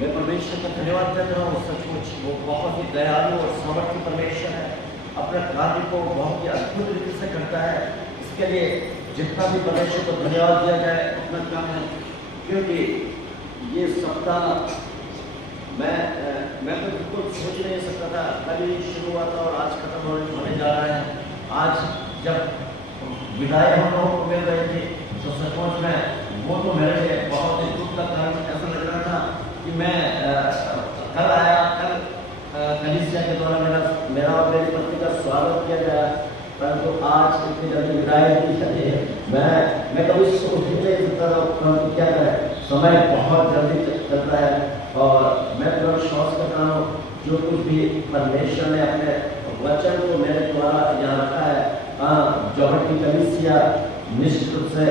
मैं परमेश्वर का धन्यवाद करता हूँ। सचमुच वो बहुत ही दयालु और सामर्थ्य परमेश्वर है। अपने कार्य को बहुत ही अद्भुत रीति से करता है। इसके लिए जितना भी परमेश्वर को धन्यवाद दिया जाए उतना कम है, क्योंकि ये सप्ताह मैं तो बिल्कुल सोच नहीं सकता था। कल ही शुरू हुआ था और आज खत्म होने जा रहा है। आज जब विदाई हम लोगों को मिल रही थी तो सचमुच में वो तो मेरे लिए बहुत ही दुख का कारण ऐसा लग रहा था कि मैं कल आया, कल कलीसिया के द्वारा मेरा और मेरी पत्नी का स्वागत किया गया, परंतु आज इतनी जल्दी विदाई दी जाती है। मैं कभी सोच नहीं सकता था, परंतु क्या करें, समय बहुत जल्दी चल रहा है। और मैं पूरा विश्वास करता हूँ जो कुछ भी परमेश्वर ने अपने वचन को मेरे द्वारा यहाँ रखा है, जौहट की कलीसिया निश्चित रूप से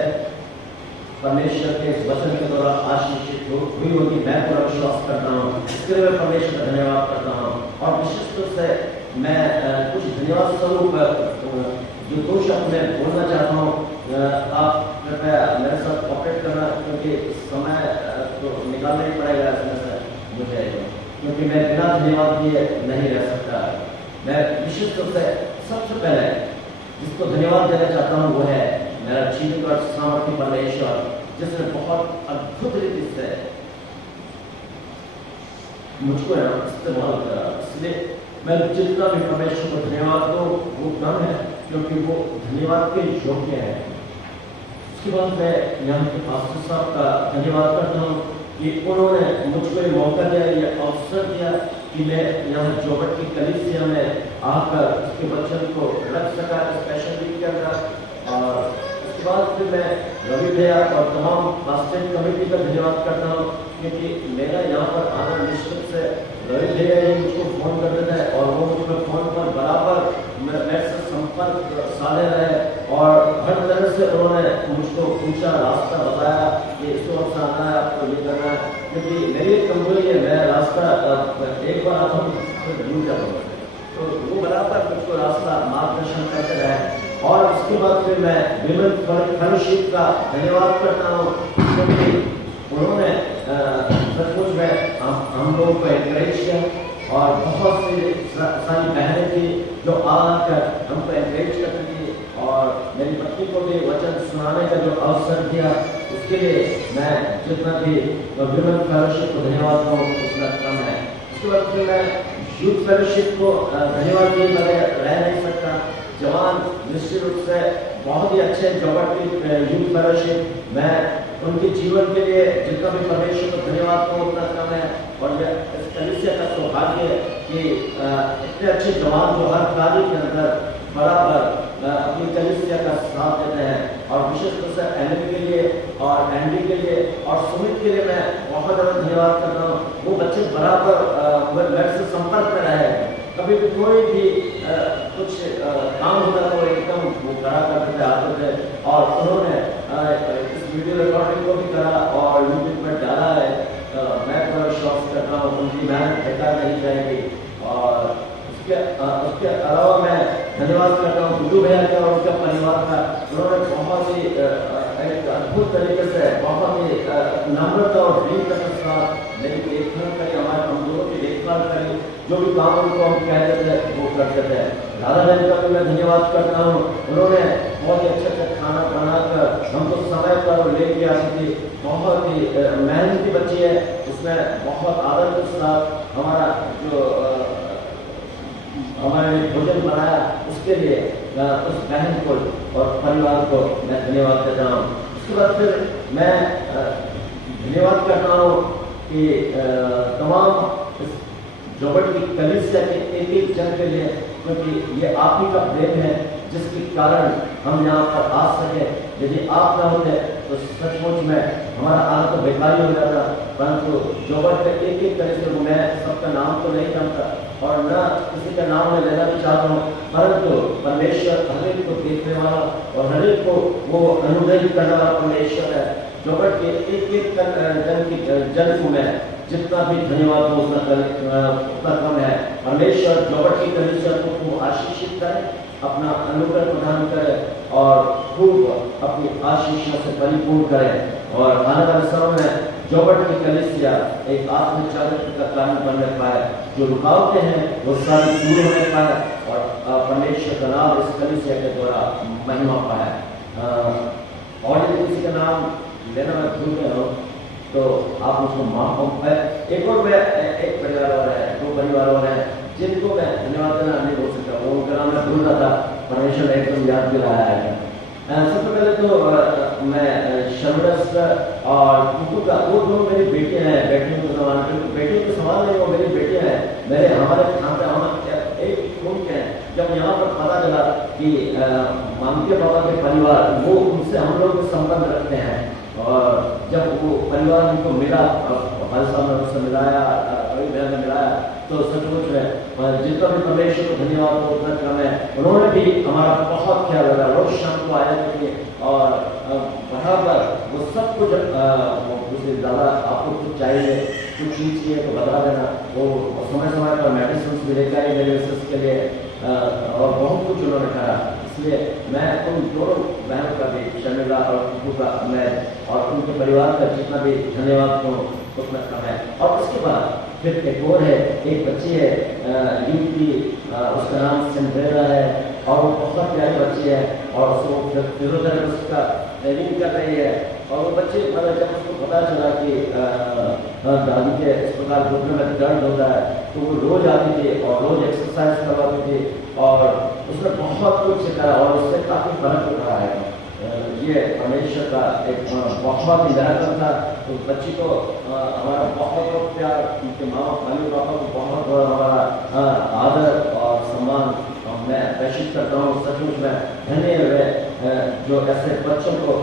परमेश्वर के इस वचन के द्वारा आशीषित हुई होगी। मैं पूरा विश्वास करता हूँ। इसके लिए मैं परमेश्वर का धन्यवाद करता हूँ। और विशेष रूप से मैं कुछ धन्यवाद स्वरूप जो दो शब्द मैं बोलना चाहता हूँ, आप कृपया मेरे साथ कॉपरेट करना, क्योंकि समय तो निकालना ही पड़ेगा इसमें से मुझे, क्योंकि मैं बिना धन्यवाद दिए नहीं रह सकता। मैं विशेष रूप से सबसे पहले जिसको धन्यवाद देना चाहता हूँ वो है मेरा जीवित और सामर्थ्य परमेश्वर, जिसने बहुत अद्भुत रीति से मुझको इस्तेमाल करा। इसलिए मैं जितना भी परमेश्वर को धन्यवाद दूँ वो कम है, क्योंकि वो धन्यवाद के योग्य है। उसके बाद मैं यहाँ के पास्टर साहब का धन्यवाद करता हूँ कि उन्होंने मुझको ये मौका दिया, ये अवसर दिया कि मैं यहाँ जौहट की कलीसिया में आकर उसके वचन को रख सका स्पेशल वीक के अंदर। और उसके बाद फिर मैं रवि भैया और तमाम पास्टर कमेटी का धन्यवाद करता हूँ, क्योंकि मेरा यहाँ पर आना निश्चित से रवि भैया ही मुझको फ़ोन करते थे और वो मुझको फ़ोन पर बराबर मेरे से संपर्क साधे रहे और हर तरह से उन्होंने मुझको पूछा, रास्ता बताया कि इस वक्त से आना है, आपको ये करना है, क्योंकि मेरी एक कमजोरी है, मैं रास्ता एक बार आता हूँ तो भूल जाता हूँ। तो वो बराबर मुझको रास्ता मार्गदर्शन करते रहे। और उसके बाद फिर मैं विमल फेलोशिप का धन्यवाद करता हूँ, क्योंकि उन्होंने सचमुच में हम लोगों को एनकरेज किया और बहुत सी सारी बहनें थी जो आकर हमको एनकरेज करती थी और मेरी पत्नी को भी वचन सुनाने का जो अवसर दिया, उसके लिए मैं जितना भी विमल फेलोशिप को धन्यवाद दूँ उतना कम है। उसके बाद फिर मैं यूथ फेलोशिप को धन्यवाद दिए बगैर रह नहीं सकता। जवान निश्चित रूप से बहुत ही अच्छे जौहट की यूथ फेलोशिप, मैं उनके जीवन के लिए जितना भी परमेश्वर को धन्यवाद दूँ उतना कम है। और इस कलीसिया का सौभाग्य है कि इतने अच्छे जवान जो हर कार्य के अंदर बराबर अपनी कलीसिया का साथ देते हैं। और विशेष रूप से एलएम के लिए और एनडी के लिए और सुमित के लिए मैं बहुत ज़्यादा धन्यवाद करता हूँ। वो बच्चे बराबर मेरे से संपर्क में रहे, कभी भी कोई भी कुछ काम होता तो एकदम वो करा करते थे, आते थे। और उन्होंने इस वीडियो रिकॉर्डिंग को भी करा और यूट्यूब पर डाला है। मैं पूरा विश्वास करता हूँ उनकी मेहनत बेकार नहीं जाएगी। और उसके अलावा मैं धन्यवाद करता हूँ गुड्डू भैया का और उनका परिवार का। उन्होंने बहुत ही एक अद्भुत तरीके से बहुत ही नम्रता और प्रेम के साथ मेरी देखभाल करी, हमारे कमजोरों की देखभाल करी, जो भी काम उनको हम कहते थे वो करते थे। राधा बहन का भी मैं धन्यवाद करता हूँ, उन्होंने बहुत ही अच्छे खाना बनाकर हमको समय पर लेके आती थी। बहुत ही मेहनती बच्ची है, उसने बहुत आदर के साथ हमारा जो हमारे भोजन बनाया, उसके लिए उस बहन को और परिवार को मैं धन्यवाद देता हूँ। उसके बाद फिर मैं धन्यवाद करता हूँ कि तमाम जौहट की कलीसिया के एक एक जन के लिए, क्योंकि ये आप ही का प्रेम है जिसके कारण हम यहाँ पर आ सके। यदि आप न होते तो सचमुच में हमारा आना तो बेकारी हो जाता। परंतु जौहट के एक एक कलीसिया को मैं सबका नाम तो नहीं जानता और न किसी का नाम मैं लेना भी चाहता हूँ, परंतु परमेश्वर हर एक को देखने वाला और हर एक को वो अनुग्रहित करने वाला परमेश्वर है। जौहट के एक एक जन को मैं जितना भी धन्यवाद हो उतना कम है। परमेश्वर जौहट की कलीसिया को आशीषित करे, अपना अनुग्रह प्रदान करे और खूब अपनी आशीषों से परिपूर्ण करे। और आने वाले समय में जॉबर्ट की कलीसिया एक आत्मचारित्र का कारण बनने पाए, जो रुकावटें हैं वो सारी दूर होने पाए और परमेश्वर का नाम इस कलीसिया के द्वारा महिमा पाए। और यदि किसी का नाम लेना मैं भूल गया हूँ तो आप उसको माफ। एक और एक परिवार और है, दो परिवार और है जिनको मैं धन्यवाद देना नहीं बोल सकता, वो उनका नाम मैं भूल रहा था, परमेश्वर ने एकदम याद दिलाया है। सबसे पहले तो मैं शर्मरस और कुकू का, वो दोनों मेरी बेटियां हैं, बेटियों को समान, बेटियों के समान नहीं, वो मेरी बेटियां हैं। मेरे हमारे खानदान हमारे एक उनके हैं। जब यहाँ पर पता चला कि मानवीय बाबा के परिवार वो उनसे हम लोग संबंध रखते हैं, और जब वो परिवार उनको मिला, भाई साहब ने उससे मिलाया, कई बहन ने मिलाया, तो सचमुच में जितना भी परमेश्वर को धन्यवाद हो उतना कम है। उन्होंने भी हमारा बहुत ख्याल रखा, रोज शाम को आया थे और बराबर वो सब कुछ उससे ज़्यादा आपको कुछ चाहिए, कुछ चीज़ चाहिए तो बता देना। वो समय समय पर मेडिसिन भी लेकर आए मेरे रिसर्च के लिए, और बहुत कुछ उन्होंने कहा। इसलिए मैं उन दोनों बहनों का भी, शर्मिला और कुकू का, मैं और उनके परिवार का जितना भी धन्यवाद को उतना कम है। और उसके बाद फिर एक और है, एक बच्ची है यूपी, उसका नाम सिंड्रेला है और वो बहुत प्यारी बच्ची है और उसको फिजियोथेरेपिस्ट का ट्रेनिंग कर रही है। और वो बच्चे मतलब जब उसको पता चला कि दादी के अस्पताल घुटने में दर्द होता है तो वो रोज आती थी और रोज एक्सरसाइज करवाती थी और उसने बहुत कुछ सिखाया और उससे काफ़ी फर्क पड़ा है। ये परमेश्वर का एक बहुत ही निरंतर था। तो बच्ची को हमारा बहुत प्यार, उनके माँ मम्मी पापा को बहुत हमारा आदर और सम्मान मैं प्रेषित करता हूँ। सचमुच में धन्य है जो ऐसे बच्चों को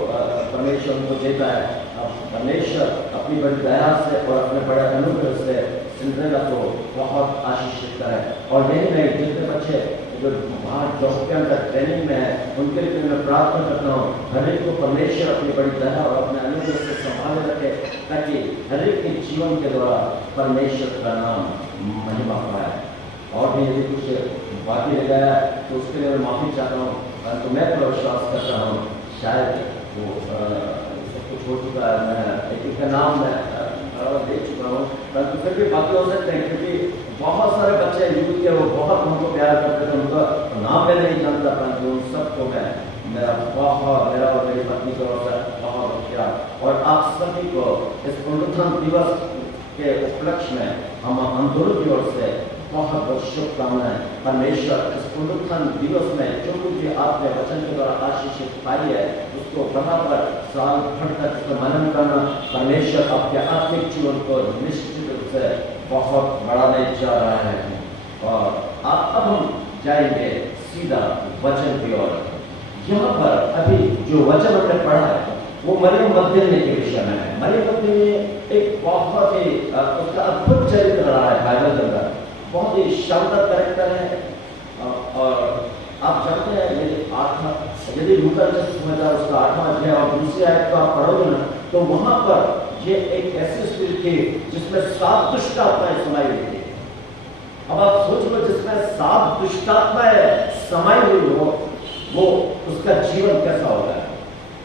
परमेश्वर उनको देता है। परमेश्वर अपनी बड़ी दया से और अपने बड़े अनुग्रह से सिंड्रेला को बहुत आशीषित करें। और यही नहीं, जितने बच्चे जो बाहर जॉब के अंदर ट्रेनिंग में है उनके लिए मैं प्रार्थना करता हूँ हर एक को परमेश्वर अपनी बड़ी दया और अपने अनुग्रह से संभाले रखे, ताकि हर एक के जीवन के द्वारा परमेश्वर का नाम महिमा पाए। और भी यदि कुछ बाकी रह गया तो उसके लिए मैं माफ़ी चाहता हूँ, परंतु मैं पूरा विश्वास करता हूँ शायद वो सब कुछ हो चुका है। मैं एक का नाम मैं दे चुका हूँ, परंतु फिर भी बाकी हो सकते हैं क्योंकि बहुत सारे बच्चे यूथ के वो बहुत हमको प्यार करते थे, उनका नाम मैं नहीं जानता, परंतु उन सबको मैं मेरा और मेरी पत्नी की ओर से बहुत प्यार। और आप सभी को इस पुनरुत्थान दिवस के उपलक्ष्य में हम दोनों की ओर से बहुत बहुत शुभकामनाएं। परमेश्वर इस पुनरुत्थान दिवस में जो कुछ भी आपने वचन के द्वारा आशीषित पाई है उसको बराबर साल भर तक उसका मनन करना। परमेश्वर आपके आत्मिक जीवन को निश्चित रूप से बहुत बढ़ाने जा रहा है। और अब हम जाएंगे सीधा वचन की ओर। यहाँ पर अभी जो वचन हमने पढ़ा है वो मरियम मगदलीनी के विषय में है। मरियम मगदलीनी एक बहुत ही उसका अद्भुत चरित्र रहा है बाइबल के अंदर, बहुत ही शानदार कैरेक्टर है। और आप जानते हैं यदि लूका सुसमाचार उसका 8वां अध्याय और दूसरी आयत को आप पढ़ोगे ना तो वहां पर ये एक ऐसी स्त्री थी जिसमें 7 दुष्ट आत्माएं समाई हुई थी। अब आप सोच लो जिसमें 7 दुष्ट आत्माएं समाई हुई हो वो उसका जीवन कैसा होगा।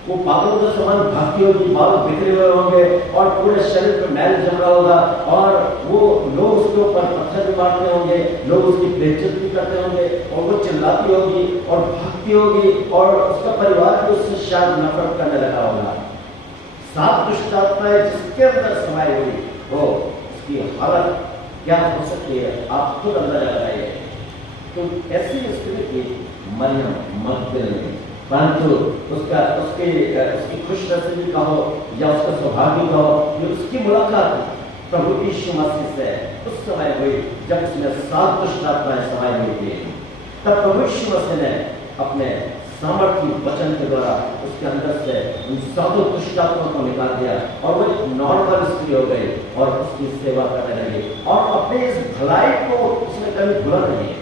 वो पागलों के समान भागती होगी, बाल बिखरे हुए होंगे और पूरे शरीर पर मैल जम रहा होगा और वो लोग उसके ऊपर पत्थर भी मारते होंगे, लोग उसकी बेइज्जती करते होंगे और वो चिल्लाती होगी और भागती होगी और उसका परिवार भी उससे शायद नफरत करने लगा होगा। 7 दुष्ट आत्माएं जिसके अंदर समाई हुई वो उसकी हालत क्या हो सकती है आप खुद अंदाजा लगाइए। तो ऐसी स्थिति थी मरियम मगदलीनी, परंतु उसकी खुशनसीबी कहो या उसका सौभाग्य कहो कि उसकी मुलाकात प्रभु यीशु मसीह से उस समय हुई जब उसने 7 दुष्ट आत्माएं समाई हुई थी। तब प्रभु यीशु मसीह ने अपने सामर्थ्य वचन के द्वारा उसके अंदर से उन 7 दुष्ट आत्माओं को निकाल दिया और वो एक नॉर्मल स्त्री हो गई और उसकी सेवा करने लगी और अपने इस भलाई को उसने कभी भूला नहीं।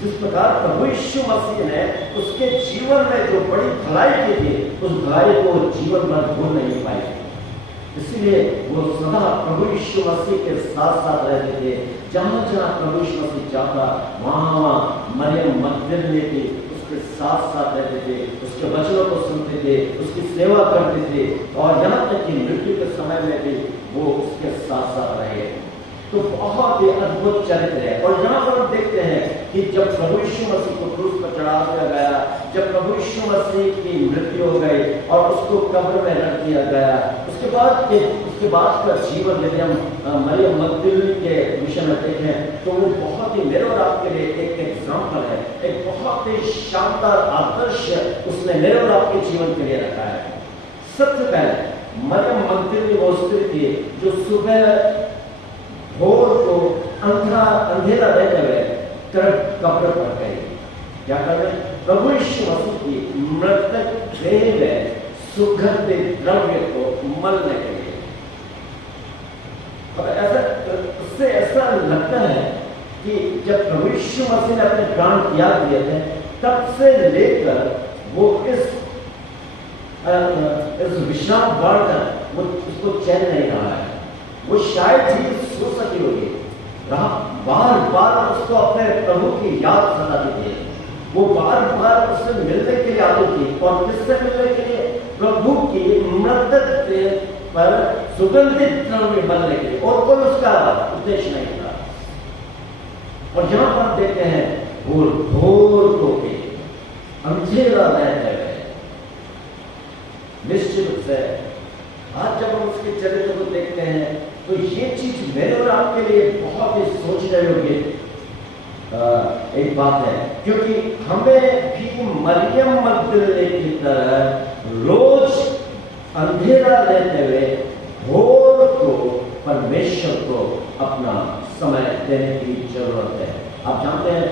जिस प्रकार प्रभु यीशु मसीह ने उसके जीवन में जो बड़ी भलाई की थी उस भलाई को जीवन भर भूल नहीं पाई, इसलिए वो सदा प्रभु यीशु मसीह के साथ साथ रहते थे। जहां जहां प्रभु यीशु मसीह जाता वहां मरियम मगदलीनी थी उसके साथ साथ रहते थे, उसके वचनों को सुनते थे, उसकी सेवा करते थे और यहाँ तक कि मृत्यु के समय में भी वो उसके साथ साथ रहे। तो बहुत ही अद्भुत चरित्र है। और यहाँ पर हम देखते हैं कि जब प्रभु यीशु मसीह को क्रूस पर चढ़ा दिया गया, जब प्रभु यीशु मसीह की मृत्यु हो गई और उसको कब्र में रख दिया गया, उसके बाद का जीवन यदि हम मरियम मगदलीनी के विषय में देखें तो वो बहुत ही मेरे और आपके लिए एक एग्जाम्पल है, एक बहुत ही शानदार आदर्श उसने मेरे और आपके जीवन के लिए रखा है। सबसे पहले मरियम मगदलीनी वो स्त्री थी जो सुबह भोर को अंधेरा रहते हुए तरफ कब्र पर गई। क्या कर रहे? प्रभु यीशु मसीह की मृतक देह में सुगंधित द्रव्य को मलने के लिए। और उससे ऐसा लगता है कि जब प्रभु यीशु मसीह ने अपने प्राण त्याग दिए थे तब से लेकर वो इस विश्राम वार तक वो उसको चैन नहीं रहा है। वो शायद ही सो सकी होगी, बार बार उसको अपने प्रभु की याद सताती थी। वो बार बार उससे मिलने के लिए आती थी और किससे मिलने के लिए? प्रभु की मृतक देह पर सुगंधित द्रव्य मलने के लिए, और कोई उसका उद्देश्य नहीं था। और जहां पर देखते हैं भोर को भी अंधेरा रहते हुए, निश्चित रूप से आज जब हम उसके चरित्र को देखते हैं तो ये चीज मेरे और आपके लिए बहुत ही सोचने योग्य एक बात है, क्योंकि हमें भी मरियम मगदलीनी की तरह रोज अंधेरा रहते हुए भोर को परमेश्वर को अपना समय देने की जरूरत है। आप जानते हैं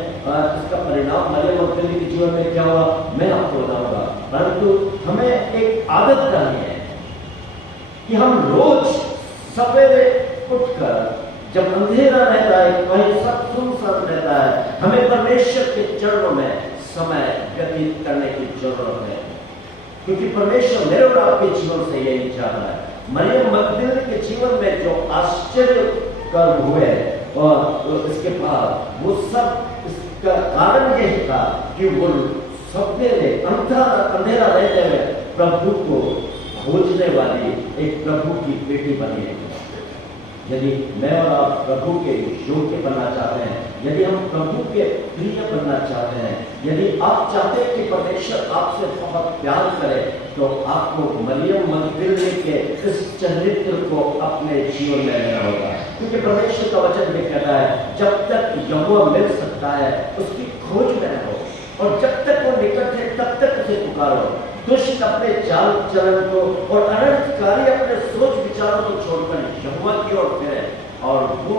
इसका परिणाम मरियम मगदलीनी के जीवन में क्या हुआ, मैं आपको बताऊंगा। परंतु हमें एक आदत करनी है कि हम रोज सवेरे उठकर जब अंधेरा रहता है, कहीं सब सुनसान रहता है, हमें परमेश्वर के चरणों में समय व्यतीत करने की जरूरत है, क्योंकि परमेश्वर मेरे और आपके जीवन से यही चाहता है। मरियम मगदलीनी के जीवन में जो आश्चर्य कर्म हुए और इसके बाद वो सब, इसका कारण यही था कि वो सवेरे अंधेरा रहते हुए प्रभु को खोजने वाली एक प्रभु की बेटी बनी है। यदि मैं और आप प्रभु के योग्य बनना चाहते हैं, यदि हम प्रभु के प्रिय बनना चाहते हैं, यदि आप चाहते हैं कि परमेश्वर आपसे बहुत प्यार करे, तो आपको मरियम मगदलीनी के इस चरित्र को अपने जीवन में लेना होगा। क्योंकि परमेश्वर का वचन भी कहता है जब तक यहोवा मिल सकता है उसकी खोज में रहो, और जब तक वो निकट है तब तक उसे पुकारो। दुष्ट अपने चाल चलन को और अनर्थकारी अपने सोच विचारों को छोड़कर यहोवा की ओर फिरे और वो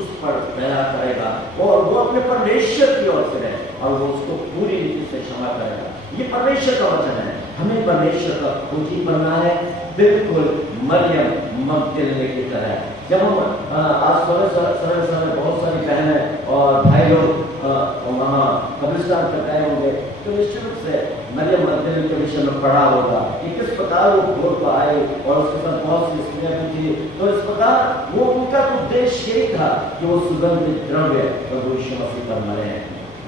उस पर दया करेगा, और वो अपने परमेश्वर की ओर फिरे और वो उसको पूरी रीति से क्षमा करेगा। ये परमेश्वर का वचन है। हमें परमेश्वर का खोजी बनना है, बिल्कुल मरियम मगदलीनी की तरह। जब हम आज समय बहुत सारी बहनें और भाई लोग वहाँ कब्रिस्तान पर गए होंगे तो निश्चित रूप से मरियम मगदलीनी के विषय में पढ़ा होगा कि किस प्रकार वो भोर को आए और उसके साथ बहुत सी स्त्रियां भी थी। तो इस प्रकार वो उनका उद्देश्य यही था कि वो सुगंधित द्रव्य प्रभु यीशु मसीह पर मरे,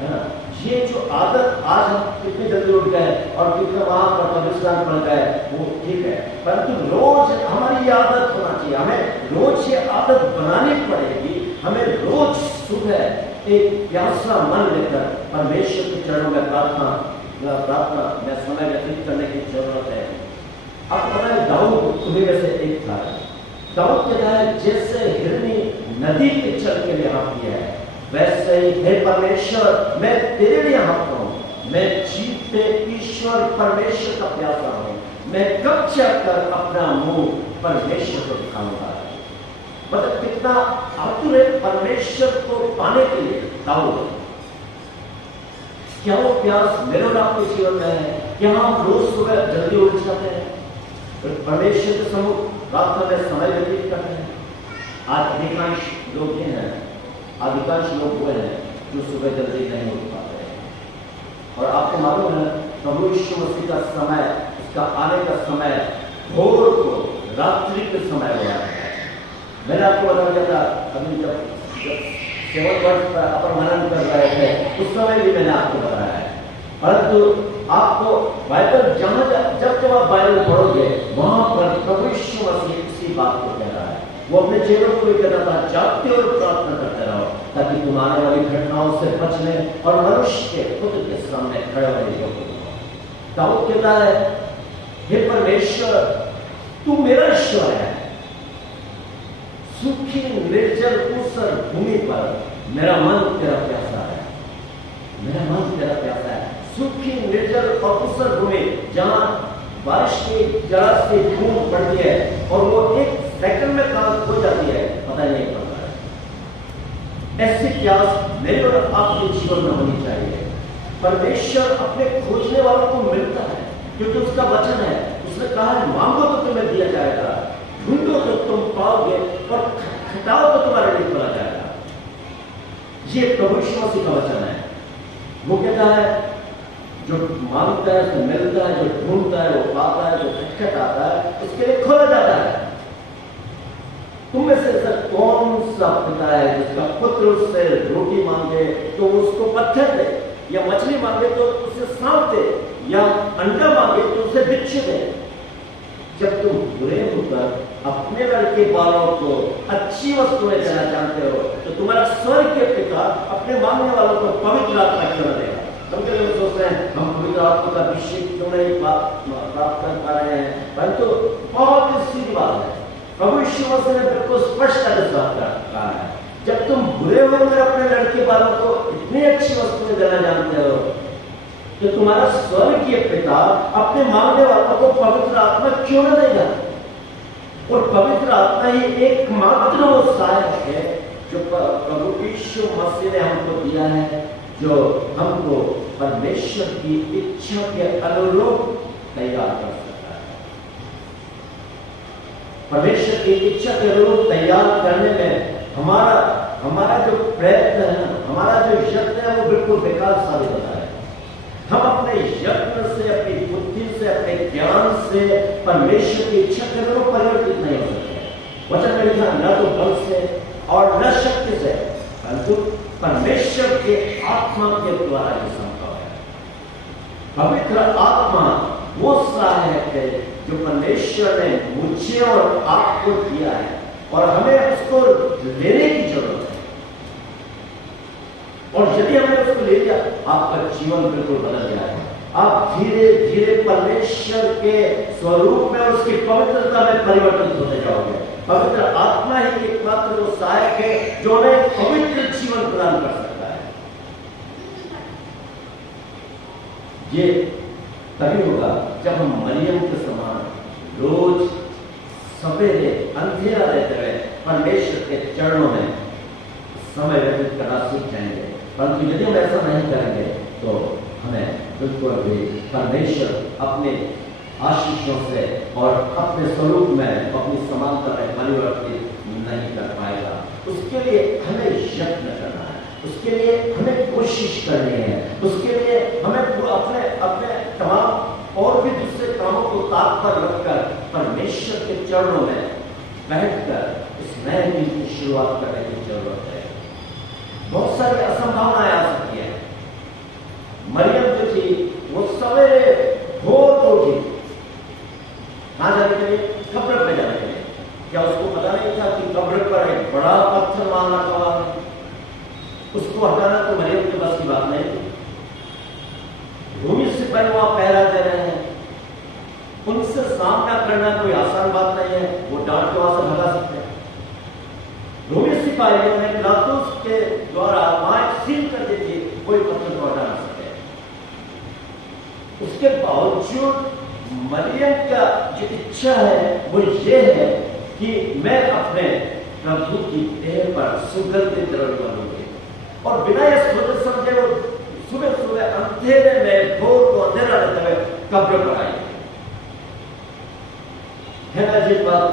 है ना। ये जो आदत आज हम कितने जल्दी उठ गए और कितने वहां पर कब्रिस्तान पड़ गए वो ठीक है, परंतु रोज हमारी आदत होना चाहिए। हमें रोज ये आदत बनानी पड़ेगी। हमें रोज सुबह एक प्यासा मन लेकर परमेश्वर के चरणों में प्रार्थना में समय व्यतीत करने की जरूरत है। अब पता है दाऊद उन्हीं में से एक था। दाऊद कहता है जैसे हिरनी नदी के जल के लिए हाँफती है, वैसे ही हे परमेश्वर मैं तेरे लिए हाँफता हूँ। मैं जीवते ईश्वर परमेश्वर का प्यासा हूँ। मैं कब जाकर अपना मुंह परमेश्वर को दिखाऊंगा। मतलब कितना आतुर है परमेश्वर को पाने के लिए दाऊद। क्या वो प्यास मेरे और आपके जीवन में है? क्या हम रोज सुबह जल्दी उठ जाते हैं, परमेश्वर के सम्मुख प्रार्थना में समय व्यतीत करते हैं? आज अधिकांश लोग ये हैं, अधिकांश लोग वो हैं जो सुबह जल्दी नहीं उठ पाते हैं। और आपको मालूम है प्रभु यीशु मसीह का समय, उसका आने का समय भोर को रात्रि के समय हुआ है। मैंने आपको बता दिया था अभी जब 7 वर्ष पर अपन मनन कर रहे थे उस समय भी मैंने आपको बताया है परंतु आपको बाइबल जब जब आप बाइबल पढ़ोगे वहां पर प्रभु यीशु मसीह इसी बात को कह रहा है। वो अपने चेलों को भी कहता था, जागते और प्रार्थना करते रहो ताकि तुम आने वाली घटनाओं से बचने और मनुष्य के पुत्र के सामने खड़े होने योग्य हो। दाऊद कहता है, हे परमेश्वर तू मेरा ईश्वर है, सूखी निर्जल ऊसर भूमि पर मेरा मन तेरा प्यासा है, मेरा मन तेरा प्यासा है। सूखी निर्जल और ऊसर भूमि जहां बारिश की जरा से बूंद पड़ती है और वो एक सेकंड में कहां खो जाती है पता नहीं पड़ता है। ऐसी प्यास मेरे और आपके जीवन में होनी चाहिए। परमेश्वर अपने खोजने वालों को मिलता है क्योंकि उसका वचन है, उसने कहा है मांगो तो तुम्हें दिया जाएगा, ढूंढो तो तुम पाओगे और खटखटाओ तो तुम्हारे लिए खोला जाएगा। ये प्रभु यीशु मसीह का वचन है। वो कहता है जो मांगता है तो मिलता है, जो ढूंढता है वो पाता है, जो खटखटाता है उसके लिए खोला जाता है। तुम में से ऐसा कौन सा पिता है जिसका पुत्र उससे रोटी मांगे तो उसको पत्थर दे, या मछली मांगे तो उसे सांप दे, या अंडा मांगे तो उसे बिच्छू दे? जब तुम बुरे होकर अपने लड़के बालों को अच्छी वस्तुएं देना चाहते हो तो तुम्हारा स्वर्गीय पिता अपने मांगने वालों को पवित्र आत्मा क्यों न देगा? हम लोग सोचते हैं हम पवित्र आत्मा का अभिषेक क्यों नहीं प्राप्त कर पा रहे हैं, परंतु बहुत ही सीधी बात है। प्रभु यीशु मसीह ने बिल्कुल स्पष्ट कहा है, जब तुम बुरे होकर अपने लड़के बालों को इतनी अच्छी वस्तुएं देना जानते हो तो तुम्हारा स्वर्गीय पिता अपने मांगने वालों को पवित्र आत्मा क्यों न देगा? और पवित्र आत्मा ही एकमात्र वो सहायक है जो प्रभु यीशु मसीह ने हमको दिया है, जो हमको परमेश्वर की इच्छा के अनुरूप तैयार कर सकता है। परमेश्वर की इच्छा के अनुरूप तैयार करने में हमारा जो प्रयत्न है, हमारा जो यत्न है वो बिल्कुल बेकार साबित होता है। हम अपने यत्न से, अपनी बुद्धि से, अपने ज्ञान से परमेश्वर की इच्छा के अनुरूप परिवर्तित नहीं हो सकते। वचन में लिखा न तो बल से और न शक्ति से परंतु परमेश्वर के आत्मा के द्वारा ये संभव है। पवित्र आत्मा वो सहायक है जो परमेश्वर ने मुझे और आपको दिया है और हमें उसको लेने की जरूरत है। और यदि हमने उसको ले लिया आपका जीवन बिल्कुल बदल जाएगा। आप धीरे धीरे परमेश्वर के स्वरूप में, उसकी पवित्रता में परिवर्तित होते जाओगे। पवित्र आत्मा ही एकमात्र वो सहायक है जो हमें पवित्र जीवन प्रदान कर सकता है। ये तभी होगा जब हम मरियम के समान रोज सवेरे अंधेरा रहते हुए परमेश्वर के चरणों में समय व्यतीत करना सीख जाएंगे। परंतु यदि हम ऐसा नहीं करेंगे तो हमें बिल्कुल भी परमेश्वर अपने आशीषों से और अपने स्वरूप में, अपनी समानता में परिवर्तित नहीं कर पाएगा। उसके लिए हमें यत्न करना है, उसके लिए हमें कोशिश करनी है, उसके लिए हमें अपने तमाम और भी दूसरे कामों को ताक पर रखकर परमेश्वर के चरणों में बैठकर इस नए दिन की शुरुआत करने की जरूरत है। बहुत सारी असंभावनाएं आ सकती है। मरियम जो थी वो सवेरे भोर उठी, कहां जाने के लिए? कब्र पे जाने के लिए। क्या उसको पता नहीं था कि कब्र पर एक बड़ा पत्थर मारना कवा है? उसको हटाना तो मरियम के बस की बात नहीं थी। भूमि सिपाही वहां पहरा दे रहे हैं, उनसे सामना करना कोई आसान बात नहीं है। वो डांट के वहां से भगा सकते हैं। भूमि सिपाहियों ने पिलातुस के द्वारा वहां सील कर दी थी, कोई पत्थर को हटा ना सके। उसके बावजूद मरियम का जो इच्छा है वो ये है कि मैं अपने प्रभु की देह पर सुगंधित द्रव्य डालूंगी। और बिना ये सोचे समझे वो सुबह सुबह अंधेरे में, भोर को अंधेरा रहते हुए कब्र पर आई है ना जी बात।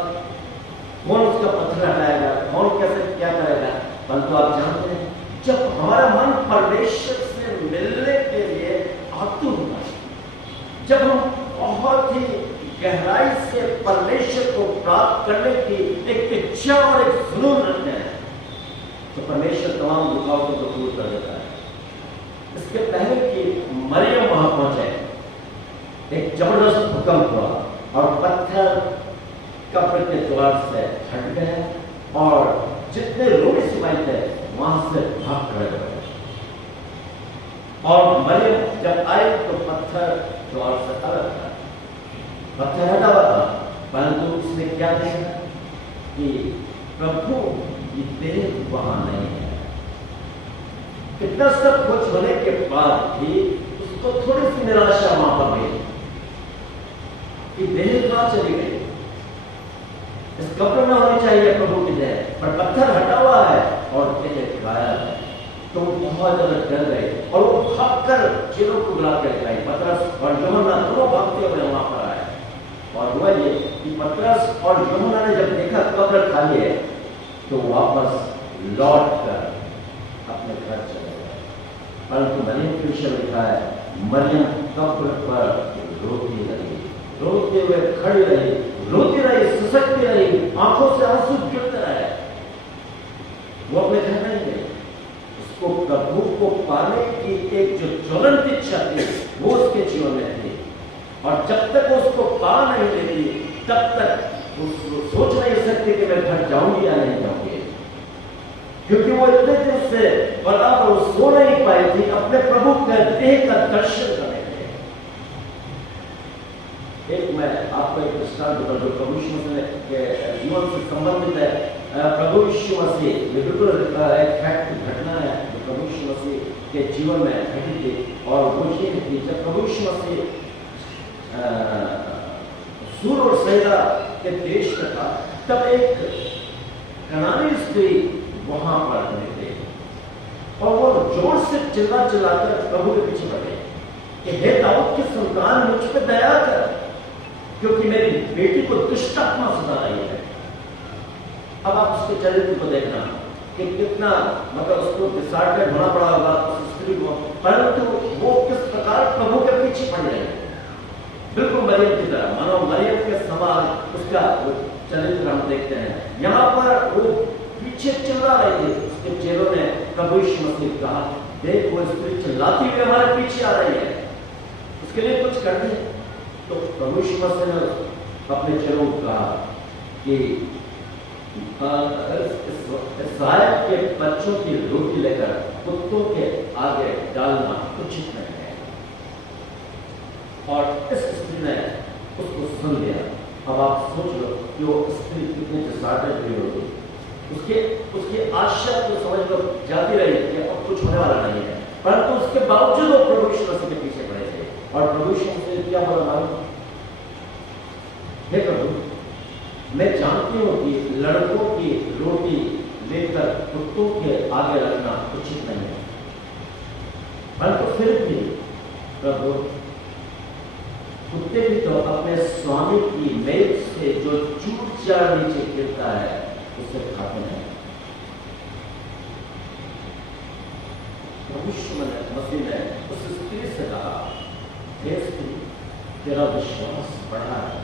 कौन उसका पत्थर हटाएगा, कौन कैसे क्या करेगा? परंतु आप जानते हैं जब हमारा मन परमेश्वर से मिलने के लिए आतुर होता है, जब हम बहुत ही गहराई से परमेश्वर को प्राप्त करने की एक इच्छा और एक जुनून रखते हैं तो परमेश्वर तमाम रुकावटों को दूर कर देता है। इसके पहले कि मरियम वहां पहुंचे, एक जबरदस्त भूकंप हुआ और पत्थर कब्र के द्वार से हट गए और जितने रोगी सिपाही थे वहां से भाग खड़े हुए। और मरियम जब आए तो पत्थर द्वार से अलग था, पत्थर हटा हुआ था, परंतु उसने क्या देखा कि प्रभु की देह वहां नहीं है। कितना सब कुछ होने के बाद भी उसको थोड़ी सी निराशा वहां पर गई कि देह कहां चली गई। इस कब्र में होनी चाहिए प्रभु की देह, पर पत्थर हटा हुआ है और देह गायब है। तो वो बहुत ज्यादा डर गए और वो भागकर चेलों को बुला कर गए। पतरस और यूहन्ना दोनों भागते हुए वहां पर आए और हुआ ये कि पतरस और यूहन्ना ने जब देखा कब्र खाली है तो वापस लौट कर अपने घर चले गए। परंतु मरियम के विषय लिखा है, मरियम कब्र पर रोती रही, रोते हुए खड़ी रही, रोती रही, ससकती रही, आंखों से आंसू गिरते रहे। वो अपने घर नहीं गई। उसको प्रभु को पाने की एक जो ज्वलंत इच्छा थी वो उसके जीवन में थी और जब तक वो उसको पा नहीं लेती तब तक वो सोच नहीं सकती कि मैं घर जाऊंगी या नहीं जाऊंगी, क्योंकि वो इतने दिन से बराबर वो सो नहीं पाई थी अपने प्रभु के देह का दर्शन करने के लिए। एक मैं आपको एक दृष्टांत दूंगा जो प्रभु यीशु मसीह के जीवन से संबंधित है। प्रभु यीशु मसीह बिल्कुल एक फैक्ट घटना है जो प्रभु यीशु मसीह के जीवन में घटी थी और वो ये थी, जब प्रभु यीशु मसीह सूर और सैदा के देश में था तब एक कनानी स्त्री वहां पर रहते और वो जोर से चिल्ला चिल्लाकर प्रभु के पीछे पड़े कि हे दाऊद की संतान, मुझ पर दया कर, क्योंकि मेरी बेटी को दुष्ट आत्मा सता रही है। अब आप उसके चरित्र को देखना कि कितना मतलब उसको डिसार्टेड होना पड़ा होगा उस स्त्री को, परंतु वो किस प्रकार प्रभु के पीछे पड़ रही है, बिल्कुल मरियम की तरह, मानो मरियम के समान उसका चरित्र हम देखते हैं। यहाँ पर वो पीछे चिल्ला रही थी, उसके चेलों ने प्रभु यीशु मसीह कहा, देख वो स्त्री चिल्लाती हुई हमारे पीछे आ रही है, उसके लिए कुछ कर दे। तो प्रभु यीशु मसीह ने अपने चेलों को कहा कि इस्राएल के बच्चों की रोटी लेकर कुत्तों के आगे डालना उचित नहीं है। और इस स्त्री ने उसको सुन लिया। अब आप सोच लो कि वो स्त्री कितनी डिसार्टेड हुई होगी, उसकी आशा तो समझ लो जाती रही कि अब कुछ होने वाला नहीं है, परंतु उसके बावजूद वो प्रभु यीशु मसीह के पीछे पड़े थे। और प्रभु यीशु मसीह क्या बोला मालूम? हे प्रभु, मैं जानती हूं कि लड़कों की रोटी लेकर कुत्तों के आगे रखना उचित नहीं है, परंतु फिर भी प्रभु, कुत्ते भी तो अपने स्वामी की मेज से जो चूर चार नीचे गिरता है उसे खाते हैं। प्रभु मसीह ने उस स्त्री से कहा, हे स्त्री, तेरा विश्वास बढ़ा है,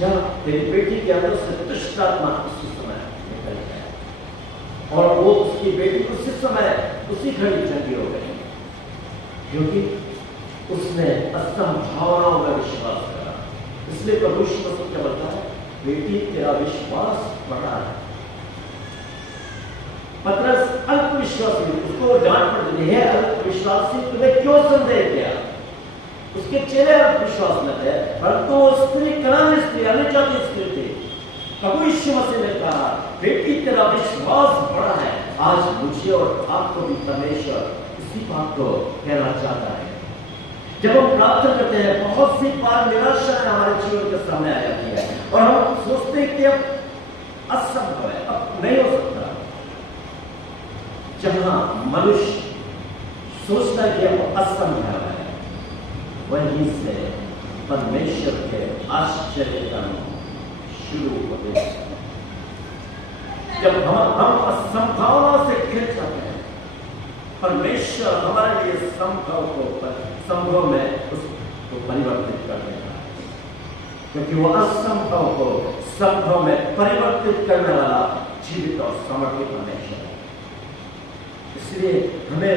जब तेरी बेटी के अंदर से दुष्ट आत्मा उसी समय निकल गया और वो उसकी बेटी उसी समय उसी घड़ी चंगी हो गई, क्योंकि उसने असंभावनाओं में विश्वास करा। इसलिए प्रभु यीशु मसीह क्या बोलता है, बेटी तेरा विश्वास बढ़ा है। पतरस अल्पविश्वासी, उसको डांट पड़ती है, अल्पविश्वासी तुमने क्यों संदेह किया? उसके चेहरे अल्पविश्वास में थे, परंतु वो स्त्री कनानी स्त्री, अन्यजाति स्त्री थी। प्रभु यीशु मसीह ने कहा, बेटी तेरा विश्वास बढ़ा है। आज मुझे और आपको भी परमेश्वर इसी बात को कहना चाहता है। जब हम प्रार्थना करते हैं, बहुत सी बार निराशा हमारे जीवन के सामने आ जाती है और हम सोचते हैं कि अब असंभव है, अब नहीं हो सकता। जहां मनुष्य सोचता है कि अब असंभव है, वहीं से परमेश्वर के आश्चर्य काम शुरू होते हैं। जब हम असंभावना से घिर जाते हैं, परमेश्वर हमारे लिए संभव में उसको परिवर्तित कर देता है, क्योंकि वो असंभव को संभव में परिवर्तित करने वाला जीवित और समर्पित परमेश्वर है। इसलिए हमें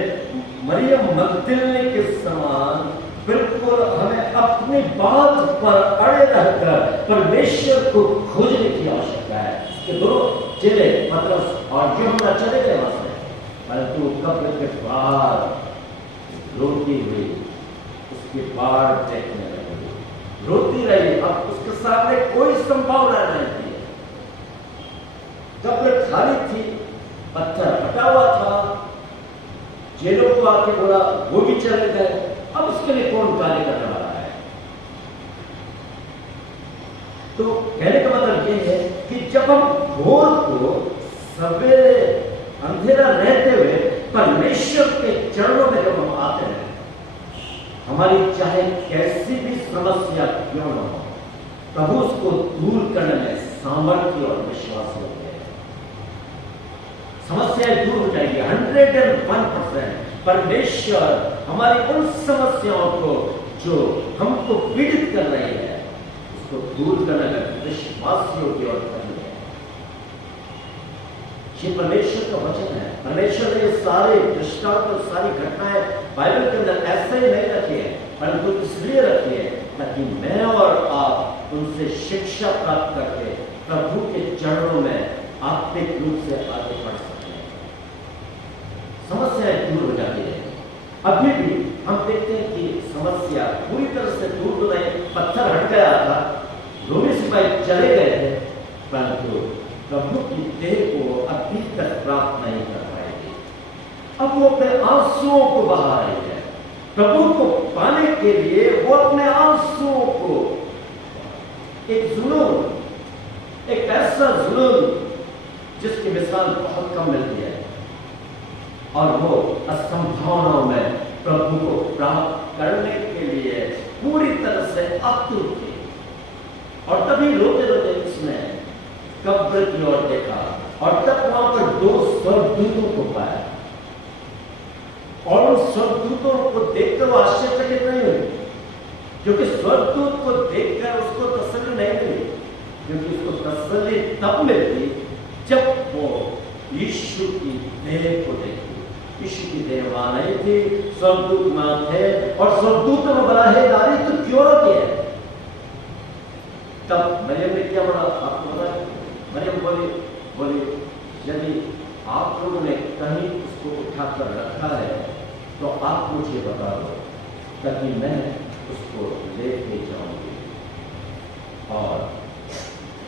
मरियम मगदलिनी के समान बिल्कुल हमें अपनी बात पर अड़े रहकर परमेश्वर को खोजने की आवश्यकता है। कि दोनों चले पतरस और यूहन्ना चले गए वहां से, परंतु कब्र के बाहर रोती हुई उसके बाहर देखने लगी, रोती रही। अब उसके सामने कोई संभावना नहीं थी, कब्र खाली थी, पत्थर हटा हुआ था। जेलों को आके बोला वो भी चले गए, अब उसके लिए कौन कार्य करने वाला है? तो कहने का मतलब यह है कि जब हम भोर को सवेरे अंधेरा रहते हुए परमेश्वर के चरणों में जब हम आते हैं, हमारी चाहे कैसी भी समस्या क्यों न हो, प्रभु उसको दूर करने में सामर्थ्य और विश्वास होते हैं। समस्याएं दूर हो जाएगी 101%। परमेश्वर हमारी उन समस्याओं को जो हमको पीड़ित कर रही है उसको दूर करने में विश्वासियों की ओर करनी है। ये परमेश्वर का वचन है। परमेश्वर ने सारे दृष्टांत और सारी घटनाएं बाइबल के अंदर ऐसे ही नहीं रखी है, परंतु इसलिए रखी है ताकि मैं और आप उनसे शिक्षा प्राप्त करके प्रभु के चरणों में आत्मिक रूप से आगे बढ़ सकें। समस्याएं दूर हो जाती है। अभी भी हम देखते हैं कि समस्या पूरी तरह से दूर तो नहीं, पत्थर हट गया था, रोमी सिपाही चले गए थे, परंतु प्रभु की देह को अभी तक प्राप्त नहीं कर पाएगी। अब वो अपने आंसुओं को बहा रही है। प्रभु को पाने के लिए वो अपने आंसुओं को, एक जुनून, एक ऐसा जुनून जिसकी मिसाल बहुत कम मिलती है, और वो असंभावनाओं में प्रभु को प्राप्त करने के लिए पूरी तरह से आतुर थी। और तभी रोते रोते उसने कब्र की ओर देखा, और तब वहां पर 2 स्वर्गदूतों को पाया, और उन स्वर्गदूतों को देखकर वो आश्चर्यचकित नहीं हुई, क्योंकि स्वर्गदूत को देखकर उसको तसल्ली नहीं मिली, क्योंकि उसको तसल्ली तब मिलती जब वो यीशु की देह को देखी। यीशु की देह वहां नहीं थी, स्वर्गदूत वहां थे, और स्वर्गदूतों में बोला, हे नारी तू क्यों रोती है? तब मरियम ने क्या बोला आपको पता है? मरियम बोली यदि आप लोगों ने कहीं उसको उठाकर रखा है तो आप मुझे बता दो, ताकि मैं उसको लेके जाऊंगी। और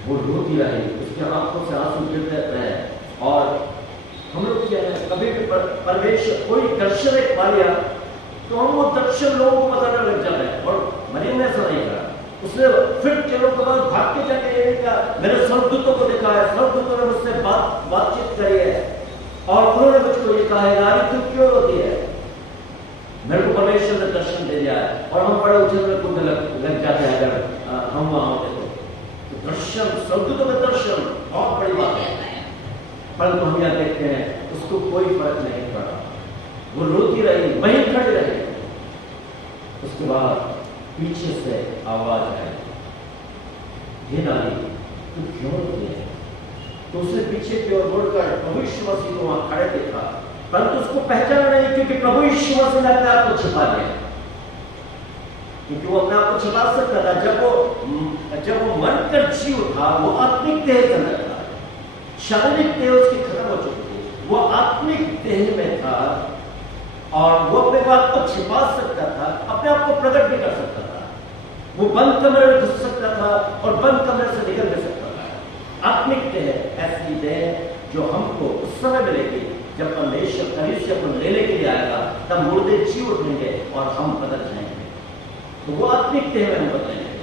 वो रोती रही, उसके आंखों से आंसू गिरते रहे। और हम लोग क्या है, कभी भी परमेश्वर कोई दर्शन एक पा लिया तो हम वो दर्शन लोगों को बताने लग जाते हैं। और मरियम ने ऐसा नहीं करा, उसने फिर चलो के बाद भाग के जाके ये कहा, मैंने स्वर्गदूतों को देखा है, स्वर्गदूतों ने मुझसे बातचीत करी है, और उन्होंने मुझको ये कहा है, नारी तू क्यों रोती है? मेरे को परमेश्वर ने दर्शन दे दिया है। और हम बड़े उछलने कूदने लग जाते हैं अगर हम वहां होते तो दर्शन, स्वर्गदूतों का दर्शन बहुत बड़ी बात है। परंतु हम यहाँ देखते हैं उसको कोई फर्क नहीं पड़ा, वो रोती रही, वहीं खड़ी रही। उसके बाद पीछे से आवाज आई, हे नारी तू क्यों रोती है? तो उसने पीछे की ओर मुड़कर प्रभु यीशु मसीह को वहां खड़े देखा, परंतु उसको पहचाना नहीं, क्योंकि प्रभु यीशु मसीह ने अपने आप को छिपा लिया, क्योंकि वो अपने आप को छिपा सकता था। जब वो मन कर जीव था, वो आत्मिक देह के अंदर था, शारीरिक देह उसकी खत्म हो चुकी थी, वो आत्मिक देह में था, और वो अपने आप को छिपा सकता था, अपने आप को प्रकट भी कर सकता था। वो बंद कमरे में घुस सकता था और बंद कमरे से निकल भी सकता था। आत्मिक देह ऐसी देह जो हमको उस समय मिलेगी जब परमेश्वर कलीसिया को लेने के लिए आएगा, तब मुर्दे जी उठेंगे और हम बदल जाएंगे। तो वो आत्मिक देह में हम बदलेंगे।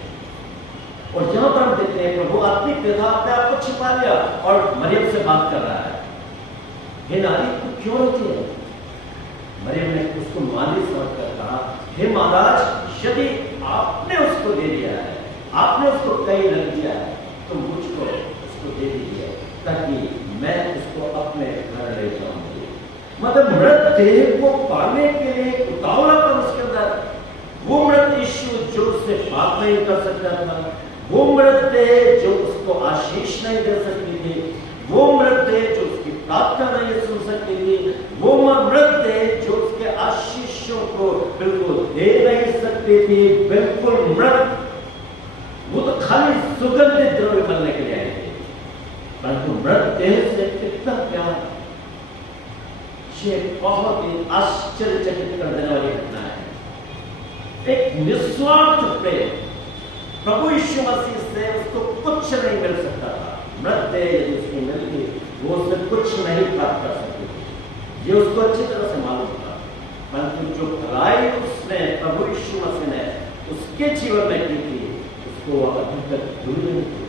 और जहां पर हम देखते हैं कि वो आत्मिक देह अपने आप को छिपा लिया और मरियम से बात कर रहा है, हे नारी तू क्यों रोती है? मरियम ने उसको माली समझकर कहा, हे महाराज यदि आपने उसको दे दिया है, आपने उसको कहीं रख दिया है, तो मुझको उसको दे दीजिए ताकि मैं उसको अपने घर ले जाऊंगी। मतलब मृत देह को पाने के लिए उतावलापन उसके अंदर, वो मृत यीशु जो उससे बात नहीं कर सकता था, वो मृत देह जो उसको आशीष नहीं दे सकती थी, वो मृत देह जो उसकी प्रार्थना नहीं सुन सकती थी, वो मृत जो उसके आशीषों को बिल्कुल दे नहीं सकती थी, बिल्कुल मृत, वो तो खाली सुगंधित द्रव्य बनने के लिए आई थी, परंतु मृत देह से कितना प्यार। ये बहुत ही आश्चर्यचकित कर देने वाली घटना है। एक निस्वार्थ प्रेम, प्रभु यीशु मसीह से उसको कुछ नहीं मिल सकता था। मृत देह यदि उसकी मिलती, वो उससे कुछ नहीं प्राप्त कर सकती थी, ये उसको अच्छी तरह से मालूम था। परंतु जो भलाई उसने प्रभु यीशु मसीह ने उसके जीवन में की थी, उसको वो अभी तक भूल नहीं थी।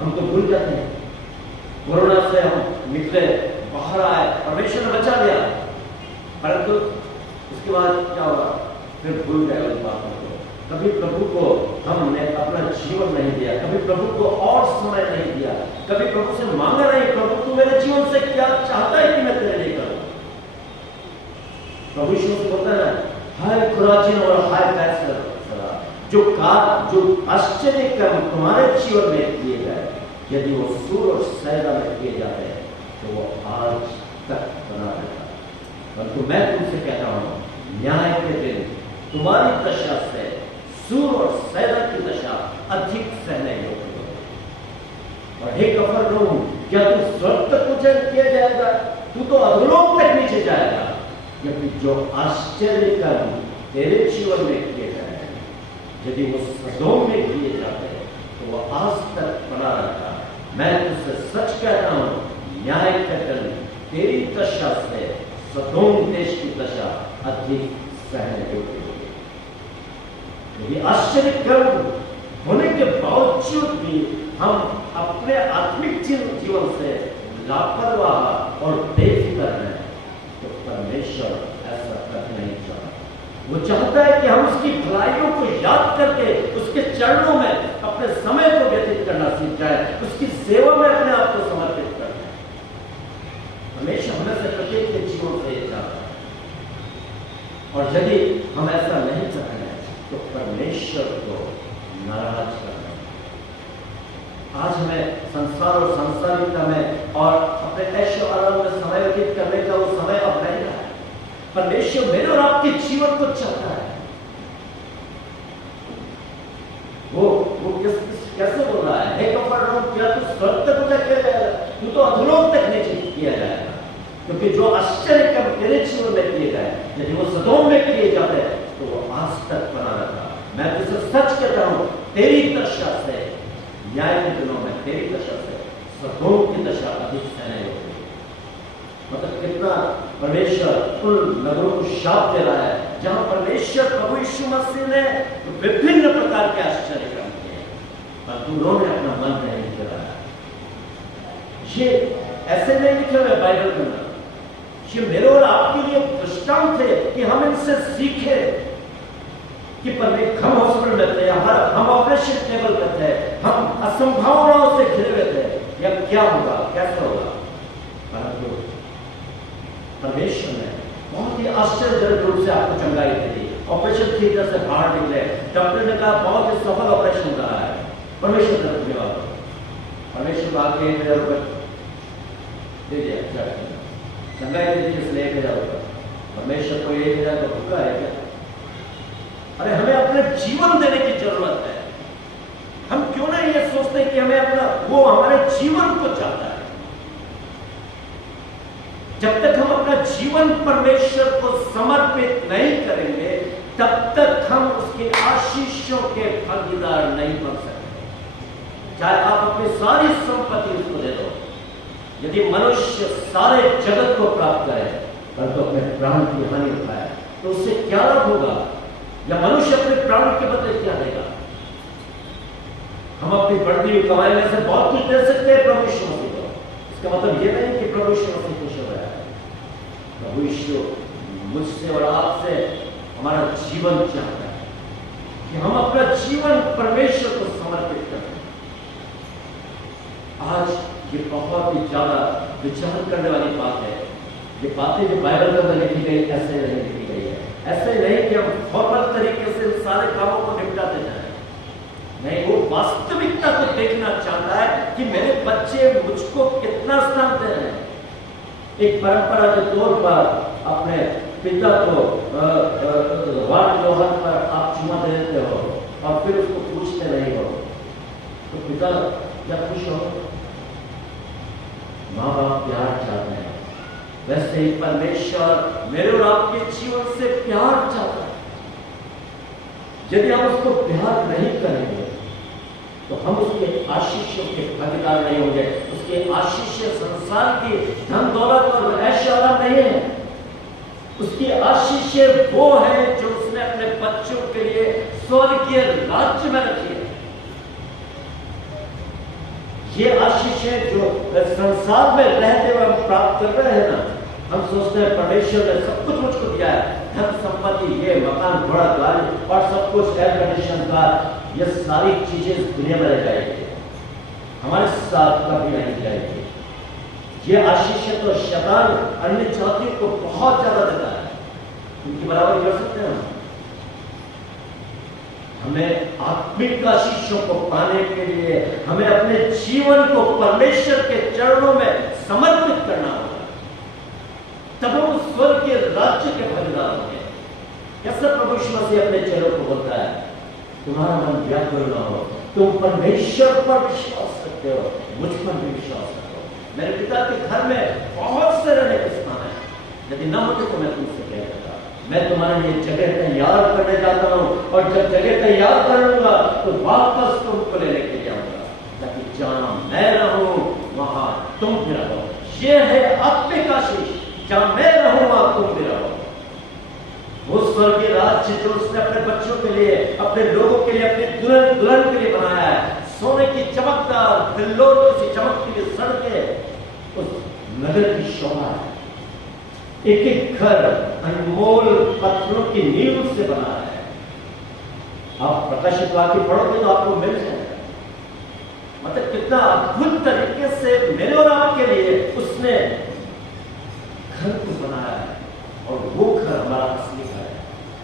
हम तो भूल जाते हैं, कोरोना से हम निकले, बाहर आए, परमेश्वर ने बचा लिया, परंतु उसके बाद क्या हुआ, फिर भूल गए उस बातों को। कभी प्रभु को हमने अपना जीवन नहीं दिया, कभी प्रभु को और समय नहीं दिया, कभी प्रभु से मांगा नहीं, प्रभु तू मेरे जीवन से क्या चाहता है कि मैं तेरे लिए करूं। प्रभु यीशु से बोलता है, हाय खुराजीन और हाय पैसर, जो आश्चर्य कर्म तुम्हारे जीवन में किए गए, यदि वो सूर और सैदा में किए जाते हैं तो वो आज तक बना रहता। परंतु मैं तुमसे कहता हूं, न्याय के दिन तुम्हारी दशा से सूर और सैदा की दशा अधिक सहने योग्य होगी। और हे कफरनहूम, क्या तू स्वर्ग तक उच्चैन किया जाएगा? तू तो अधोलोक तक नीचे जाएगा, क्योंकि जो आश्चर्य कर्म तेरे जीवन में किए गए हैं, यदि वो सदोम में किए जाते हैं तो वो आज तक बना रहता। मैं तुझसे सच कहता हूं, न्याय का दिन तेरी दशा से सदोम देश की दशा अधिक सहने योग्य होगी। यदि आश्चर्य कर्म होने के बावजूद भी हम अपने आत्मिक जीवन से लापरवाह और बेफिक्र हैं, तो परमेश्वर ऐसा कर नहीं चाहता। वो चाहता है कि हम उसकी भलाइयों को याद करके उसके चरणों में अपने समय को व्यतीत करना सीख जाए, उसकी सेवा में अपने आप को समर्पित कर जाए। परमेश्वर हमें से प्रत्येक के जीवन से ये चाहता है, और यदि हम ऐसा नहीं कर रहे हैं तो परमेश्वर को नाराज कर रहे हैं। आज हमें संसार और सांसारिकता में और अपने ऐशो आराम में समय व्यतीत करने का वो समय अब नहीं रहा है। परमेश्वर मेरे और आपके जीवन को चाहता है। वो कैसे बोल रहा है, हे कफरनहूम, क्या तू स्वर्ग तक उठा किया जाएगा? तू तो अधोलोक तक नीचे किया जाएगा, क्योंकि जो आश्चर्य कर्म तेरे जीवन में किए गए, यदि वो सदोम में किए जाते तो वो आज तक बना रहता। मैं तुझे सच कहता हूं, तेरी दशा से, न्याय के दिनों में तेरी दशा से सदोम की दशा अधिक सहने योग्य। मतलब कितना परमेश्वर उन नगरों को शाप दे रहा है जहां परमेश्वर प्रभु यीशु मसीह ने विभिन्न प्रकार के आश्चर्य काम किए, परंतु उन्होंने अपना मन नहीं चलाया। ये ऐसे नहीं लिखे हुए बाइबल में, ये मेरे और आपके लिए दृष्टांत थे कि हम इनसे सीखे कि हम हॉस्पिटल में थे, हम ऑपरेशन टेबल पे थे, हम असंभावनाओं से घिरे हुए थे, या क्या होगा, कैसे होगा। परंतु परमेश्वर ने बहुत ही आश्चर्यजनक रूप से आपको चंगाई दे दी, ऑपरेशन थिएटर से बाहर निकले, डॉक्टर ने कहा बहुत ही सफल ऑपरेशन रहा है। परमेश्वर का धन्यवाद। परमेश्वर को आके 1,000 रुपये दे दिया, चंगाई दे दी, इसलिए 1,000 रुपये। परमेश्वर को 1,000 का भूखा है क्या? अरे हमें अपने जीवन देने की जरूरत है। हम क्यों ना ये सोचते कि हमें अपना, वो हमारे जीवन को चाहता है। जब तक हम अपना जीवन परमेश्वर को समर्पित नहीं करेंगे, तब तक हम उसके आशीषों के भागीदार नहीं बन सकते। चाहे आप अपनी सारी संपत्ति उसको दे दो, यदि मनुष्य सारे जगत को प्राप्त करे परंतु अपने प्राण की हानि उठाए तो उससे क्या लाभ होगा? या मनुष्य अपने प्राण के बदले क्या देगा? हम अपनी बढ़ती हुई कमाई में से बहुत कुछ दे सकते हैं प्रभु यीशु मसीह को, इसका मतलब यह नहीं कि प्रभु यीशु मसीह खुश हो रहा है। प्रभु यीशु मुझसे और आपसे हमारा जीवन चाहता है कि हम अपना जीवन परमेश्वर को समर्पित करें। आज ये बहुत ही ज्यादा विचार करने वाली बात है। ये बातें जो बाइबल में लिखी गई ऐसे नहीं लिखी गई है। ऐसे नहीं कि हम फॉर्मल तरीके से सारे कामों को निपटाते जाए, नहीं, वो वास्तविकता को देखना चाहता है कि मेरे बच्चे मुझको कितना स्थान दे रहे हैं। एक परंपरा के तौर पर अपने पिता को वार व्यवहार पर आप चुमा दे देते हो और फिर उसको पूछते नहीं हो, तो पिता क्या खुश हो? माँ बाप प्यार चाहते हैं, वैसे ही परमेश्वर मेरे और आपके जीवन से प्यार चाहता है। यदि हम उसको प्यार नहीं करेंगे तो हम उसके आशीषों के भागीदार नहीं होंगे। उसके आशीष संसार की धन दौलत और ऐश्वर्य नहीं है। उसकी आशीष वो है जो उसने अपने बच्चों के लिए स्वर्गीय राज्य में रखी है। ये आशीष है जो संसार में रहते हुए हम प्राप्त कर रहे हैं ना। हम सोचते हैं परमेश्वर ने सब कुछ मुझको दिया है, धन संपत्ति, ये मकान, घोड़ा, गाड़ी और सब कुछ, एयर कंडीशन कार, ये सारी चीजें इस दुनिया में रह जाएगी, हमारे साथ कभी नहीं जाएगी। ये आशीष तो शैतान अन्य जातियों को बहुत ज्यादा देता है, उनकी बराबरी कर सकते हैं हम। हमें आत्मिक आशीषों को पाने के लिए हमें अपने जीवन को परमेश्वर के चरणों में समर्पित करना होगा, तब हम स्वर्ग के राज्य के भागीदार होंगे। कैसे प्रभु यीशु मसीह अपने चेलों को बोलता है, तुम्हारा मन व्याकुल न हो, तुम परमेश्वर पर विश्वास रखते हो, मुझ पर भी विश्वास रखो। मेरे पिता के घर में बहुत से रहने के स्थान है, यदि न होते तो मैं तुमसे कह देता, मैं तुम्हारे लिए जगह तैयार करने जाता हूं, और जब जगह तैयार कर लूंगा तो वापस तुमको लेने के लिए आऊंगा, ताकि जहां मैं रहूं वहां तुम भी रहो। ये है आत्मिक आशीष, जहां मैं रहूं वहां तुम भी रहो। वो स्वर्गीय राज्य जो उसने अपने बच्चों के लिए, अपने लोगों के लिए, अपने दुल्हन के लिए बनाया है, सोने की चमकदार बिल्लों से चमकती हुई सड़कें, उस नगर की शोभा है। एक एक घर अनमोल पत्थरों की नींव से बना है। आप प्रकाशित वाक्य पढ़ोगे तो आपको मिल जाएगा। मतलब कितना अद्भुत तरीके से मेरे और आपके लिए उसने घर को बनाया है, और वो घर हमारा असली घर है।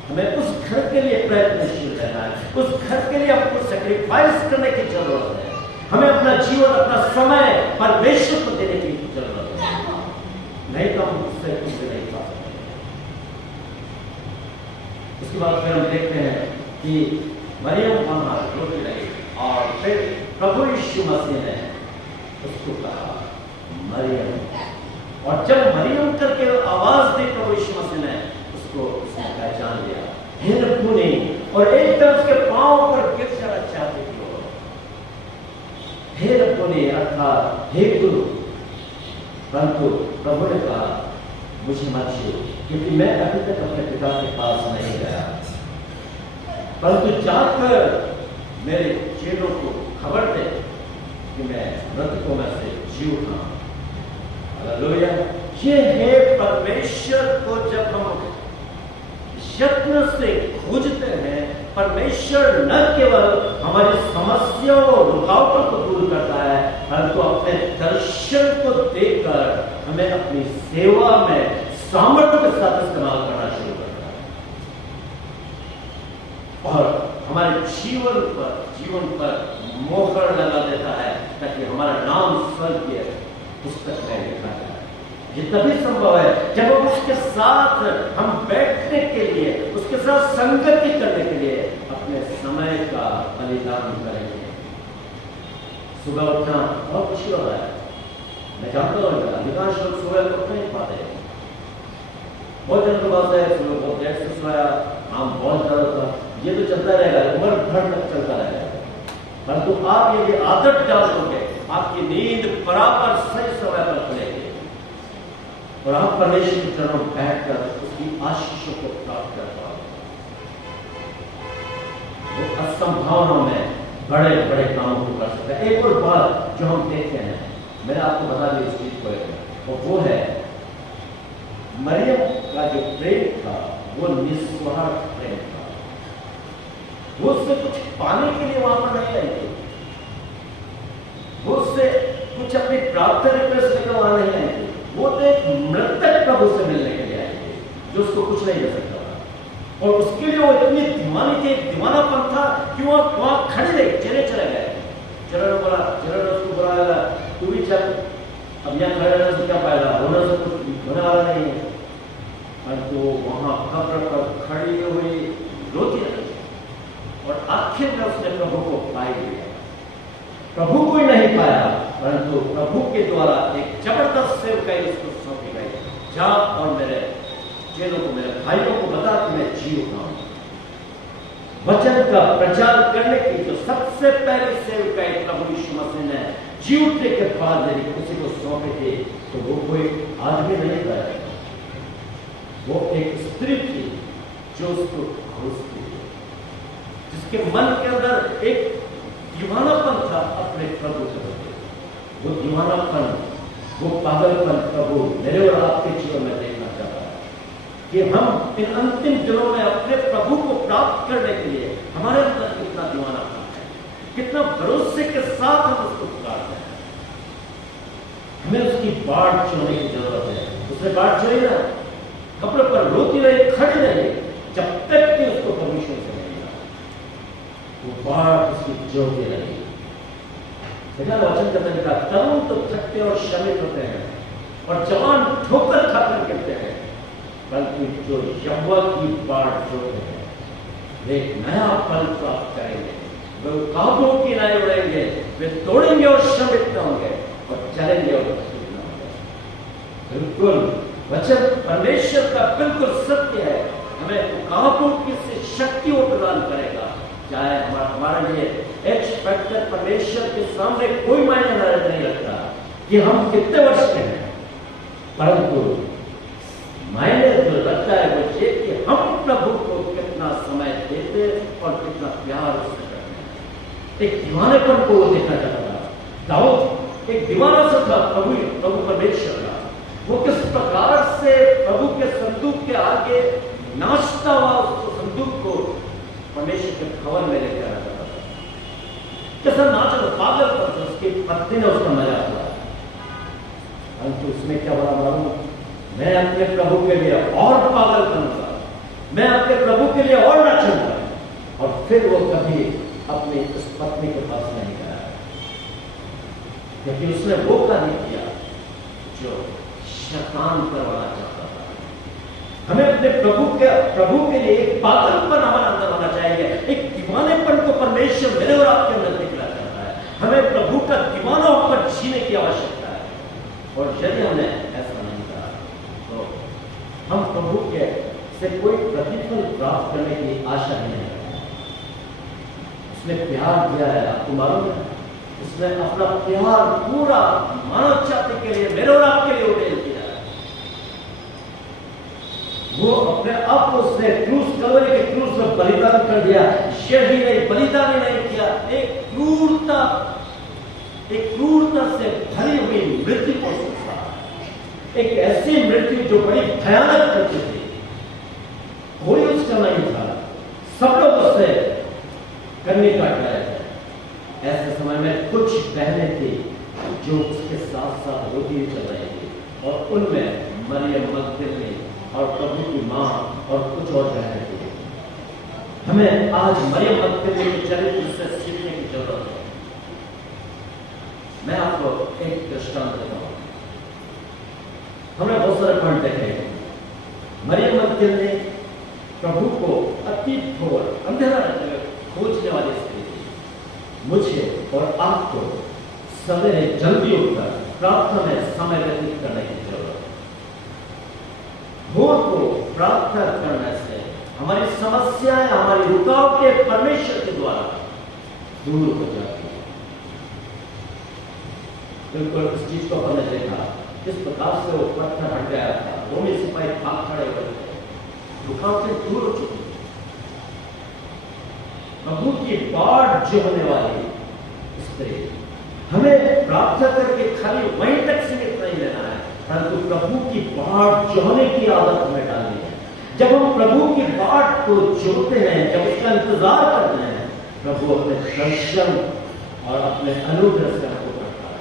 हमें उस घर के लिए प्रयत्नशील रहना है, उस घर के लिए आपको सैक्रिफाइस करने की जरूरत है। हमें अपना जीवन, अपना समय परमेश्वर को देने की जरूरत है, नहीं तो हम उससे कुछ नहीं पा सकते। उसके बाद फिर हम देखते हैं कि मरियम वहां रोती रही, और फिर प्रभु यीशु मसीह ने उसको कहा मरियम, और जब मरियम करके आवाज दी प्रभु यीशु मसीह ने, उसको उसने पहचान लिया, हे रब्बूनी, और एकदम उसके पांव पर गिर जाना चाहती थी वो, हे रब्बूनी अर्थात हे गुरु। परंतु प्रभु ने कहा मुझे मत छू, क्योंकि मैं अभी तक अपने पिता के पास नहीं गया, परंतु जाकर मेरे चेलों को खबर दे कि मैं मृतकों में से जी उठा। हालेलुया। ये है परमेश्वर को जब हम यत्न से खोजते हैं, परमेश्वर न केवल हमारी समस्याओं और रुकावटों को दूर करता है, परंतु अपने दर्शन को देकर हमें अपनी सेवा में सामर्थ्य के साथ इस्तेमाल करना शुरू करता है, और हमारे जीवन पर मोहर लगा देता है, ताकि हमारा नाम स्वर्ग के पुस्तक में लिखा जाए। ये तभी संभव है जब हम उसके साथ हम बैठने के लिए, उसके साथ संगति करने के लिए अपने समय का बलिदान करेंगे। सुबह उठना बहुत खुशी हो रहा है, मैं जानता हूँ अधिकांश लोग सुबह उठ नहीं पाते, बहुत जन के पास है सुबह बहुत देर से सोया, काम बहुत ज्यादा था, ये तो चलता रहेगा, उम्र भर तक चलता रहेगा। परंतु आप यदि आदत डाल दोगे, आपकी नींद बराबर सही समय पर खुलेगी, और आप परमेश्वर के चरणों में बैठकर उसकी आशीषों को प्राप्त कर पाओगे। वो असंभावनाओं में बड़े बड़े कामों को कर सकता है। एक और बात जो हम देखते हैं, मैंने आपको बता दी इस चीज को, वो है मरियम का जो प्रेम था वो निस्वार्थ प्रेम था। वो उससे कुछ पाने के लिए वहां पर नहीं आई थी, वो उससे कुछ अपनी प्राप्त रिक्वेस्ट लेकर वहां नहीं आई थी, वो तो एक मृतक प्रभु से मिलने के लिए आई थी, जो उसको कुछ नहीं दे सकता था, और उसके लिए वो इतनी दीवानी थी, दीवानापन था कि वो वहां खड़े रहे, चले गए। जिन्होंने उसको बुलाया, तू भी चल, अब यहाँ खड़े रहने से क्या फायदा, होने से कुछ होने वाला नहीं है। परंतु वहां कब्र पर खड़ी हुई रोती रही और आखिर में उसने प्रभु को पाई लिया। प्रभु को ही नहीं पाया, परंतु प्रभु के द्वारा एक जबरदस्त सेवकाई उसको सौंपी गई, जा और मेरे चेलों को, मेरे भाइयों को बता कि मैं जी उठा हूं। वचन का प्रचार करने की जो सबसे पहली सेवकाई प्रभु यीशु मसीह ने जी उठने के बाद यदि किसी को सौंपे थे तो वो कोई आदमी नहीं था, वो एक स्त्री थी जो उसको खोजती थी, जिसके मन के अंदर एक दीवानापन था अपने प्रभु के प्रति। वो दीवानापन, वो पागलपन प्रभु मेरे और आपके जीवन में देखना चाहता है कि हम इन अंतिम दिनों में अपने प्रभु को प्राप्त करने के लिए हमारे अंदर कितना दीवानापन है, कितना भरोसे के साथ हम उसको पुकारते हैं। हमें उसकी बाढ़ छोड़ने की जरूरत है। उसने बाढ़ छोड़ी ना, कपड़े पर रोती रही, खड़ी रही, जब तक कि उसको परमेश्वर से मिलेगा वो बाढ़ उसकी जोड़ती रही। देखा वचन का तरीका, तरुण तो थकते और श्रमित होते हैं और जवान ठोकर खाकर गिरते हैं, परंतु जो यहोवा की बाढ़ जोड़ते हैं वे नया फल प्राप्त करेंगे, वे काबू की नए उड़ेंगे, वे तोड़ेंगे और श्रमित न होंगे और चलेंगे और न होंगे। बिल्कुल वचन परमेश्वर का बिल्कुल सत्य है। हमें काबू की शक्ति वो प्रदान करेगा, चाहे हमारे लिए एक्स फैक्टर परमेश्वर के सामने कोई मायने नहीं रखता कि हम कितने वर्ष के हैं, परंतु मायने जो रखता है वो ये कि हम प्रभु को कितना समय देते और कितना प्यार उससे करते हैं। एक दीवानेपन को वो देखना चाहता था। दाऊद एक दीवाना सा था प्रभु परमेश्वर का। वो किस प्रकार से प्रभु के संदूक के आगे नाचता हुआ उस संदूक को परमेश्वर के भवन में लेकर आता था, कैसा नाच रहा, पागल पर उसकी पत्नी ने उसका मजाक उड़ाया। परंतु उसमें क्या बड़ा मालूम, मैं अपने प्रभु के लिए और पागल बनूंगा, मैं अपने प्रभु के लिए और नाचूंगा। और फिर वो कभी अपनी उस पत्नी के पास नहीं गया, क्योंकि उसने वो कार्य किया जो शैतान करवाना चाहता था। हमें अपने प्रभु के लिए एक पागलपन हमारे अंदर होना चाहिए, एक दीवानेपन को परमेश्वर मेरे और आपके अंदर दिखना चाहता है। हमें प्रभु का दीवाना होकर जीने की आवश्यकता है, और यदि हमने ऐसा नहीं करा तो हम प्रभु के से कोई प्रतिफल प्राप्त करने की आशा नहीं है। उसने प्यार दिया है, आपको मालूम है, उसने अपना प्यार पूरा मानव जाति के लिए, मेरे और आपके लिए उड़ेल दिया है। वो अपने आप उसने कलवरी के क्रूस में बलिदान कर दिया। यही नहीं, बलिदान ही नहीं किया, एक क्रूरता से भरी हुई मृत्यु को सोचा, एक ऐसी मृत्यु जो बड़ी भयानक मृत्यु थी, कोई उसका नहीं था, सब लोग उससे करने का ट्राई थे। ऐसे समय में कुछ बहनें थी जो उसके साथ साथ रोटी चल रही थी, और उनमें मरियम मगदलीनी और प्रभु की मां और कुछ और बहनें थी। हमें आज मरियम मगदलीनी के चरित्र से सीखने की जरूरत है। मैं आपको एक दृष्टांत देता हूं। हमने बहुत सारे पॉइंट देखे। मरियम मगदलीनी प्रभु को अति भोर अंधेरा रहते हुए खोजने वाली स्त्री थी। मुझे और आपको सवेरे जल्दी उठकर प्रार्थना में समय व्यतीत करने की जरूरत है। भोर को प्रार्थना करने से हमारी समस्याएं, हमारी रुकावटें परमेश्वर के द्वारा दूर हो जाती है। बिल्कुल इस चीज को हमने देखा, किस प्रकार से वो पत्थर हट गया था, रोमी सिपाही भाग खड़े हुए थे, रुकावटें दूर हो चुकी। प्रभु की बाढ़ जो होने वाली स्त्री, हमें प्रार्थना करके खाली वहीं तक सीमित नहीं रहना है, परंतु प्रभु की बाढ़ जो होने की आदत हमें डालनी है। जब हम प्रभु की बाढ़ को जोड़ते हैं, जब उसका इंतजार करते हैं, प्रभु अपने दर्शन और अपने अनुग्रह से हमको करता है।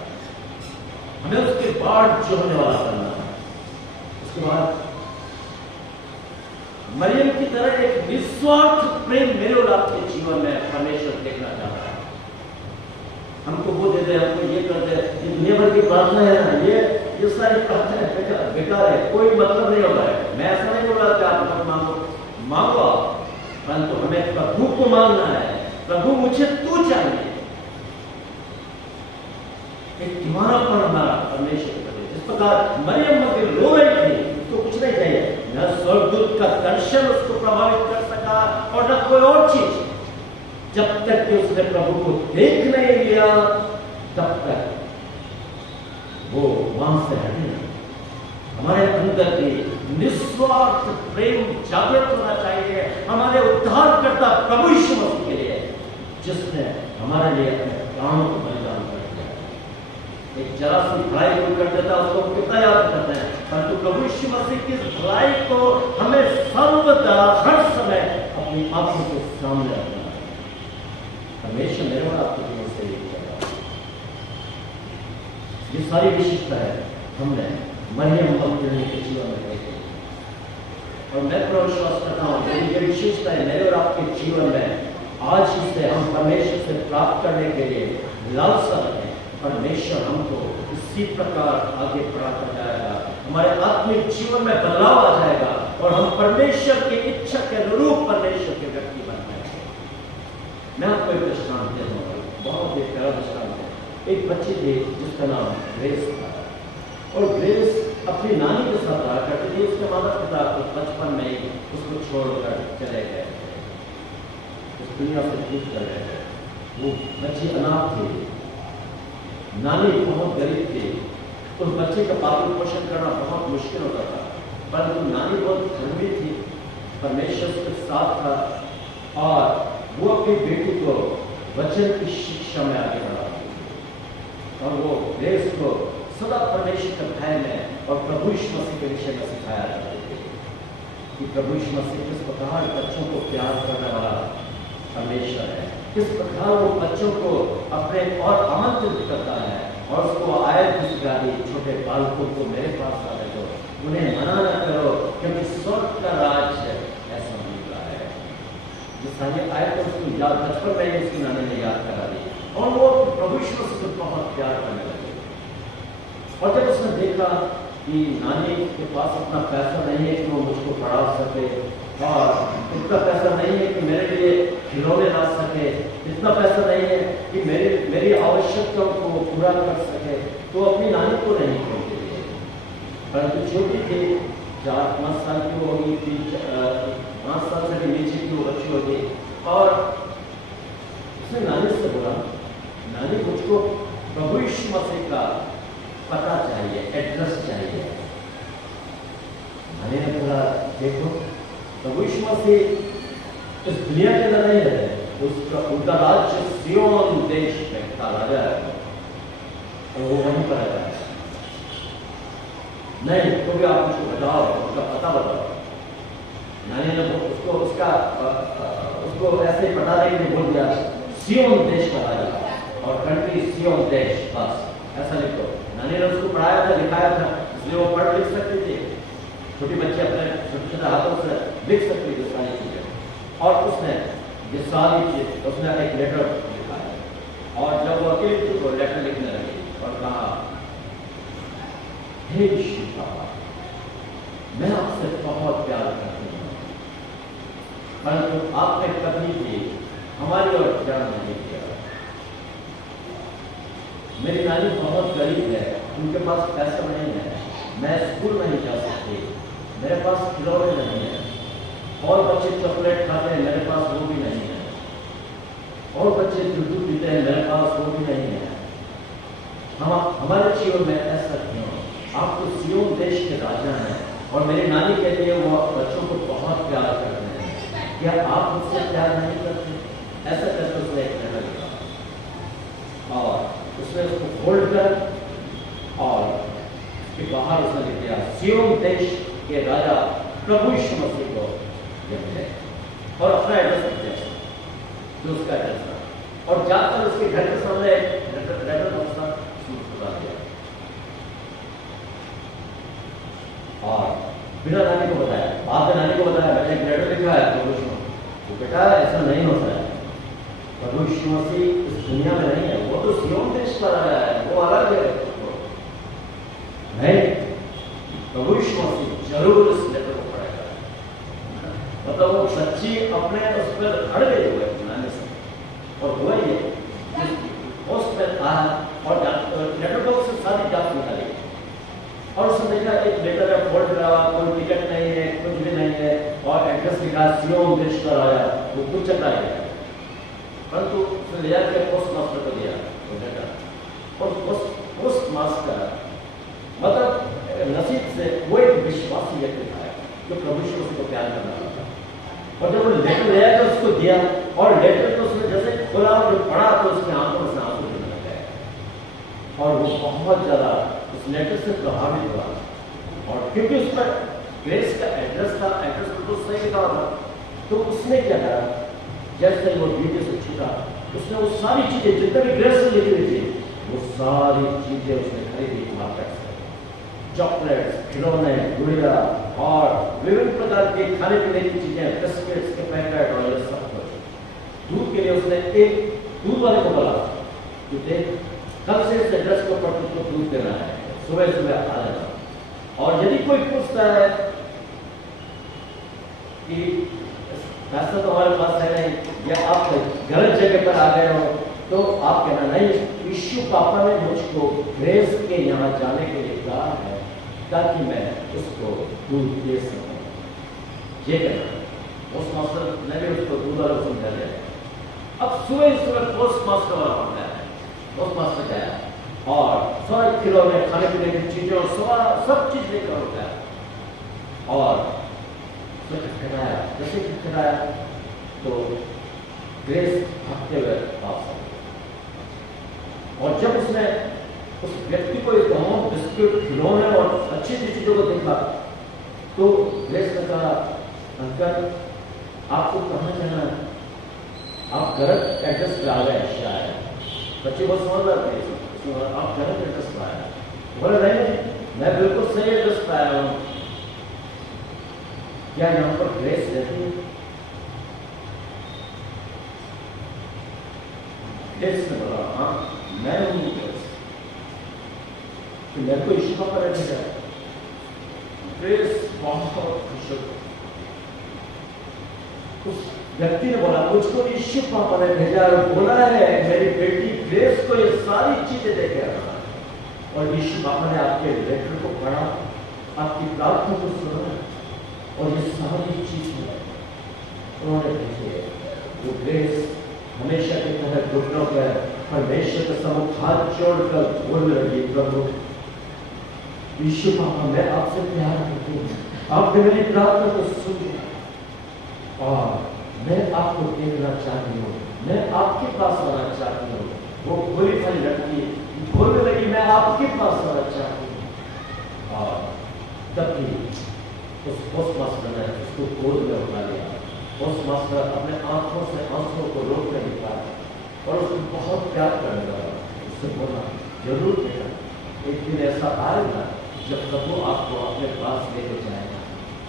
हमें उसकी बाढ़ जो होने वाला करना है। उसके बाद मरियम की तरह एक निस्वार्थ प्रेम मेरे और आपके जीवन में परमेश्वर देखना चाहता है। हमको करते हैं, ये दुनिया भर की प्रार्थना है ना, ये सारी प्रार्थना बेकार है, कोई मतलब नहीं होता है। मैं ऐसा नहीं बोल रहा कि आप मत मांगो, परंतु हमें प्रभु को मांगना है। प्रभु मुझे तू चाहिए, एक दीवानापन हमारा परमेश्वर करे। जिस प्रकार मरियम मगदलीनी रो रही थी, उसको कुछ नहीं चाहिए, न स्वर्गदूत का दर्शन उसको प्रभावित कर सका और न कोई और चीज। जब तक कि उसने प्रभु को देख नहीं लिया, तब तक वो वहां से हटे नहीं। हमारे अंदर भी निस्वार्थ प्रेम जागृत होना चाहिए हमारे उद्धारकर्ता प्रभु यीशु मसीह के लिए, जिसने हमारे लिए अपने प्राणों को बलिदान कर दिया। एक जरा सी भलाई कोई कर देता उसको कितना याद करते हैं, परंतु प्रभु यीशु मसीह की भलाई को हमें सर्वदा हर समय अपनी आंखों के सामने रखना है। हमेशा मेरे और आपके जीवन से ये सारी विशेषताएं हमने मरियम मगदलीनी के जीवन में देखी, और मैं विश्वास करता हूँ ये विशेषताएं मेरे और आपके जीवन में आज ही से हम परमेश्वर से प्राप्त करने के लिए लालसा रखें। परमेश्वर हमको इसी प्रकार आगे बढ़ाता जाएगा, हमारे आत्मिक जीवन में बदलाव आ जाएगा और हम परमेश्वर की इच्छा के अनुरूप परमेश्वर के व्यक्ति बन जाएंगे। मैं आपको एक दृष्टांत दे दूंगा, बहुत एक प्यारा दृष्टांत है। एक बच्ची थी जिसका नाम ग्रेस था, और ग्रेस अपनी नानी के साथ रहा करती थी। उसके माता पिता बचपन में ही उसको छोड़कर चले गए, उस दुनिया से दूर कर गए थे। वो बच्ची अनाथ थी, नानी बहुत गरीब थी, उस बच्चे का पालन पोषण करना बहुत मुश्किल होता था। परंतु नानी बहुत धर्मी थी, परमेश्वर उसके साथ था, और वो अपनी बेटी को वचन की शिक्षा में आगे बढ़ा, और वो ग्रेस को सदा परमेश्वर के भय में और प्रभु यीशु मसीह के विषय में सिखाया करते थे कि प्रभु यीशु मसीह किस प्रकार बच्चों को प्यार करने वाला परमेश्वर है, किस प्रकार वो बच्चों को अपने और आमंत्रित करता है, और उसको आयत की सिखा दी, छोटे बालकों को मेरे पास आने दो, उन्हें मना न करो, क्योंकि स्वर्ग का राज ऐसा मिलता है। ये सारी आयत उसको याद, बचपन में ही उसकी नानी ने याद करा दी, और वो प्रभु यीशु मसीह को बहुत प्यार करने लगे। और जब उसने देखा कि नानी के पास इतना पैसा नहीं है कि वो मुझको पढ़ा सके, और इतना पैसा नहीं है कि मेरे लिए खिलौने ला सके, इतना पैसा नहीं है कि मेरी आवश्यकताओं को पूरा कर सके, तो अपनी नानी को नहीं खोलते थे। परंतु छोटी थी, 4-5 साल की वो होगी थी, 5 साल से भी नीचे की वो बच्ची होगी, और उसने नानी से बोला, नानी मुझको प्रभु यीशु मसीह का पता चाहिए, एड्रेस चाहिए। नानी ने बोला, देखो प्रभु यीशु मसीह इस दुनिया के अंदर नहीं रहते, उनका राज्य सियोन देश में का राजा है, और वो वहीं पर रहता है। नहीं तो भी आप मुझको बताओ, उसका पता बताओ। नानी ने उसको ऐसे ही पता नहीं बोल दिया, सियोन देश का राजा, और कंट्री सियोन देश, बस ऐसा लिखो। नानी ने उसको पढ़ाया था, लिखाया था, इसलिए वो पढ़ लिख सकती थी। छोटी बच्ची अपने छोटे छोटे हाथों से लिख सकती थी सारी चीजें, और उसने ये सारी चीज उसने एक लेटर लिखा है, और जब वो अकेली थी तो लेटर लिखने लगी और कहा, हे शिवा, मैं आपसे बहुत प्यार करती हूँ, परंतु आपने कभी भी हमारी ओर ध्यान नहीं किया। मेरी नानी बहुत गरीब है, उनके पास पैसा नहीं है, मैं स्कूल नहीं जा सकती, मेरे पास खिलौने नहीं है, और बच्चे चॉकलेट खाते हैं, मेरे पास वो भी नहीं है, और बच्चे दूध पीते हैं, मेरे पास वो भी नहीं है। हमारे जीवन में ऐसा क्यों? आप तो सियोन देश के राजा हैं, और मेरी नानी कहती है वो बच्चों को बहुत प्यार करते हैं, क्या आप मुझसे प्यार नहीं करते? ऐसा करके उसने एक लेटर लिखा, और उसने उसको फोल्ड कर और के बाहर उसने लिख दिया, सियोन देश के राजा प्रभु यीशु मसीह को लिखे, और अपना एड्रेस लिख दिया, जो उसका एड्रेस था, और जाकर उसके घर के सामने लेटर बॉक्स बता दिया, और बिना नानी को बताया, बाद में नानी को बताया, मैंने एक लेटर लिखा है प्रभु यीशु, तो बेटा ऐसा नहीं होता है, प्रभु यीशु मसीह इस दुनिया में नहीं है, वो तो सिय्योन देश पर आया है, वो अलग है। नहीं, प्रभु यीशु मसीह जरूर इस लेटर को पढ़ेगा, मतलब वो सच्ची अपने उस पर अड़ गए हुए बनाने से, और हुआ ये पोस्ट में आया और लेटर बॉक्स से सारी डाक निकाली और उसने देखा एक लेटर है, फोल्ड करा, कोई टिकट नहीं है, कुछ भी नहीं है, और एड्रेस लिखा सिय्योन देश पर आया, वो कुछ चक्रा गया, परंतु उसने ले जाकर पोस्ट मास्टर को दिया वो लेटर, और पोस्ट मास्टर मतलब नसीब से वो एक विश्वासी व्यक्ति था जो प्रभु यीशु मसीह को प्यार करना था, और जब वो लेटर ले आकर उसको दिया और लेटर तो उसने जैसे खोला और जो पढ़ा तो उसके आंखों में आंसू गिरने लग गए, और वो बहुत ज्यादा उस लेटर से प्रभावित हुआ, और क्योंकि उस पर ग्रेस का एड्रेस था, एड्रेस तो सही लिखा था, तो उसने क्या करा, जैसे वो वीडियो से छूटा उसने वो सारी चीजें जितने भी ग्रेस में लिखी हुई थी वो सारी चीजें उसने खरीदी मार्केट से, चॉकलेट्स, खिलौने, गुड़िया और विभिन्न प्रकार के खाने पीने की चीजें, बिस्किट्स के पैकेट और ये सब कुछ। दूध के लिए उसने एक दूध वाले को बोला कि देख कल से इस एड्रेस के ऊपर तुझको दूध देना है, सुबह सुबह आ जाना, और यदि कोई पूछता है कि पैसा तो हमारे पास है नहीं या आप गलत जगह पर आ गए हो, तो आप कहना नहीं, यीशु पापा ने मुझको ग्रेस के यहाँ जाने के लिए कहा है ताकि मैं उसको दूध दे सकूं, ये कहना। पोस्ट मास्टर ने भी उसको दूध वाला समझा दिया। अब सुबह पोस्ट मास्टर वाला हो गया है, पोस्ट मास्टर गया और सारे खिलौने, खाने पीने की चीजें और सब चीज लेकर हो गया, और खटखटाया, जैसे खटखटाया तो ग्रेस भागते हुए वापस आ गई, और जब उसने उस व्यक्ति को एक बहुत बिस्किट, खिलौने और अच्छी अच्छी चीजों को देखा तो ग्रेस ने कहा, अंकल आपको कहाँ जाना है, आप गलत एड्रेस पे आ गए शायद। बच्चे बहुत समझदार थे, आप गलत एड्रेस पे आए। बोले नहीं, मैं बिल्कुल सही एड्रेस पे आया हूँ, क्या यहाँ पर ग्रेस रहती है? ग्रेस ने बोला, हाँ मैं हूँ ग्रेस, तो मेरे को यीशु पापा ने भेजा। ग्रेस बहुत खुश हो, उस व्यक्ति ने बोला मुझको यीशु पापा ने भेजा और बोला है मेरी बेटी ग्रेस को ये सारी चीजें देके आना, और यीशु पापा ने आपके लेटर को पढ़ा, आपकी प्रार्थना को सुना और ये सारी चीजें उन्होंने भेजी। वो ग्रेस हमेशा की तरह घुटनों पर परमेश्वर के सम्मुख हाथ जोड़कर बोल रही, प्रभु यीशु पापा मैं आपसे प्यार करती हूँ, आपने मेरी प्रार्थना को सुनी और मैं आपको देखना चाहती हूँ, मैं आपके पास आना चाहती हूँ। वो भोली भाली लड़की बोलने लगी, मैं आपके पास आना चाहती हूँ, और तभी उस पोस्ट मास्टर ने उसको गोद में उठा लिया। पोस्ट मास्टर अपने आंखों से आंसुओं को रोक नहीं पाया और उसको बहुत प्यार करने लगा। उससे बोला, जरूर बेटा एक दिन ऐसा आएगा जब प्रभु आपको अपने पास लेकर जाएगा,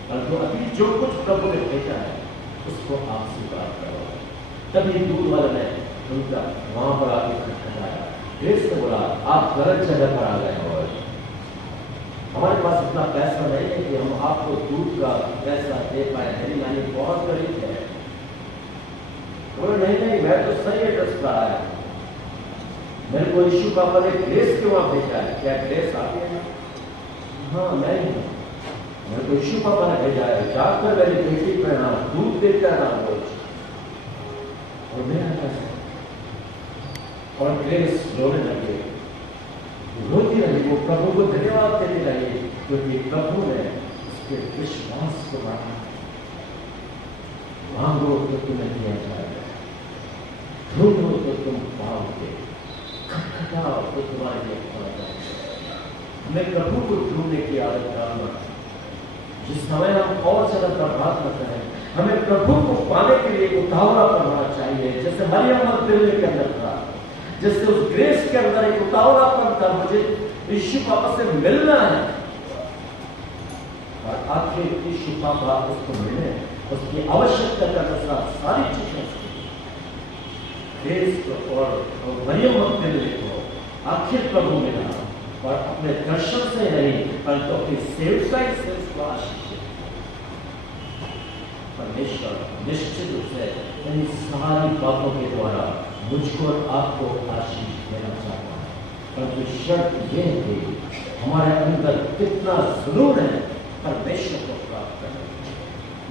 परंतु अभी जो कुछ प्रभु ने भेजा है उसको आप स्वीकार करो। तभी दूध वाले ने उनका वहां पर आके खटखटाया। ग्रेस ने बोला, आप गलत जगह पर आ गए हो, हमारे पास इतना पैसा नहीं है कि हम आपको दूध का पैसा दे पाए, मेरी नानी बहुत गरीब है। बोले नहीं, मैं तो सही एड्रेस पर आया, मेरे को यीशु पापा ने ग्रेस के वहां भेजा है। क्या ग्रेस आ गया? हाँ मैं ही हूँ, मेरे को यीशु पापा ने भेजा है, जाकर मेरी बेटी पे ना दूध देता ना रोज, और मैं कैसे? और ग्रेस रोने लगे, रोती रही, वो प्रभु को धन्यवाद देती रही क्योंकि प्रभु ने उसके विश्वास को बढ़ा। मांगो तो तुम्हें दिया जाएगा, ढूंढो तो तुम पाओगे, खटखटाओ तो तुम्हारे लिए खोला जाएगा। हमें प्रभु को ढूंढने की आदत डालना। जिस समय हम और ज्यादा बर्बाद करते हैं, हमें प्रभु को पाने के लिए उतावला करना चाहिए, जैसे मरियम मगदलीनी के अंदर था, जैसे उस ग्रेस के अंदर एक उतावलापन था, मुझे यीशु पापा से मिलना है, और आखिर यीशु पापा उसको मिले, उसकी आवश्यकता के अनुसार सारी चीजें देश को और मरियम मगदलीनी को आखिर प्रभु मिला और अपने दर्शन से नहीं परंतु अपनी सेवकाई से उसको आशीष दी। परमेश्वर निश्चित रूप से इन सारी बातों के द्वारा मुझको और आपको आशीष देना चाहता है, परंतु शर्त यह है हमारे अंदर कितना जरूर है परमेश्वर को प्राप्त करने,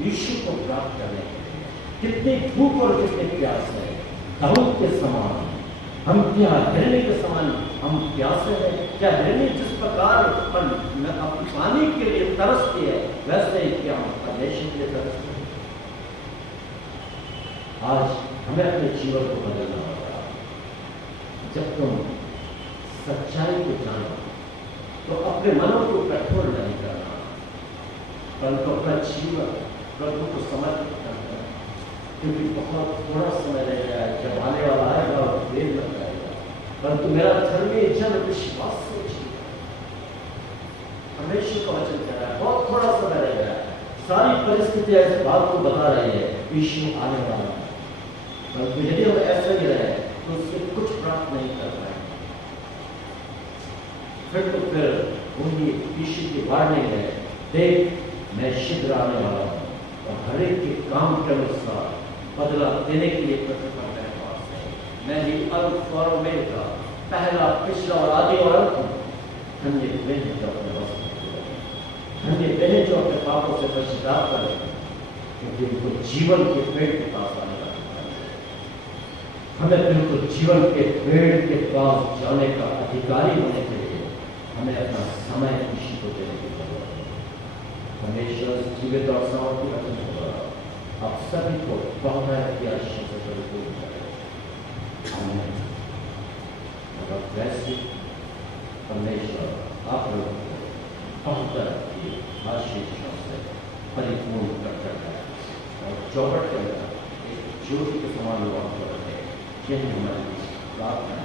यीशु को प्राप्त करने के लिए कितनी भूख और कितने प्यास है। दाऊद के समान हम क्या हिरनी के समान हम प्यासे हैं? क्या हिरनी जिस प्रकार अपने पानी के लिए तरसती है वैसे ही क्या हम परमेश्वर के लिए तरसते हैं? आज हमें अपने जीवन को बदलना होगा। जब तुम सच्चाई को जानो तो अपने मनों को कठोर नहीं करना, परंतु अपना जीवन प्रभु को समर्पित करना, क्योंकि बहुत थोड़ा समय रह गया है। जब आने वाला आएगा और देर लग जाएगा, परंतु मेरा धर्मी जन विश्वास से जीवा। परमेश्वर का वचन कह रहा है बहुत थोड़ा समय रह गया है। सारी परिस्थितियां इस बात को बता रही है यीशु आने वाला है, परंतु यदि हम ऐसा ही रहे तो उससे कुछ प्राप्त नहीं कर पाएंगे। फिर वही यीशु की वार्निंग है, देख मैं शीघ्र आने वाला हूं और हर एक के काम के अनुसार बदला देने के लिए प्रतिफल मेरे पास है। मैं ही अल्फ और ओमेगा, पहला पिछला और आदि और अंत हूं। धन्य वे हैं जो अपने वस्त्र को, धन्य वे हैं जो अपने पापों से पश्चाताप करें, क्योंकि उनको जीवन के पेड़ के पास आने का हमें बिल्कुल जीवन के पेड़ के पास जाने का अधिकारी होने के लिए हमें अपना समय यीशु को देने की जरूरत है। परमेश्वर जीवित और सामर्थ्य वचन के द्वारा आप सभी को बहुत ही आशीष से परिपूर्ण करें। आमीन। और वैसे परमेश्वर आप लोगों को बहुत ही आशीषों से परिपूर्ण कर है और चौपट के अंदर एक ज्योति के समान लोगों को रखे। यही हमारी प्रार्थना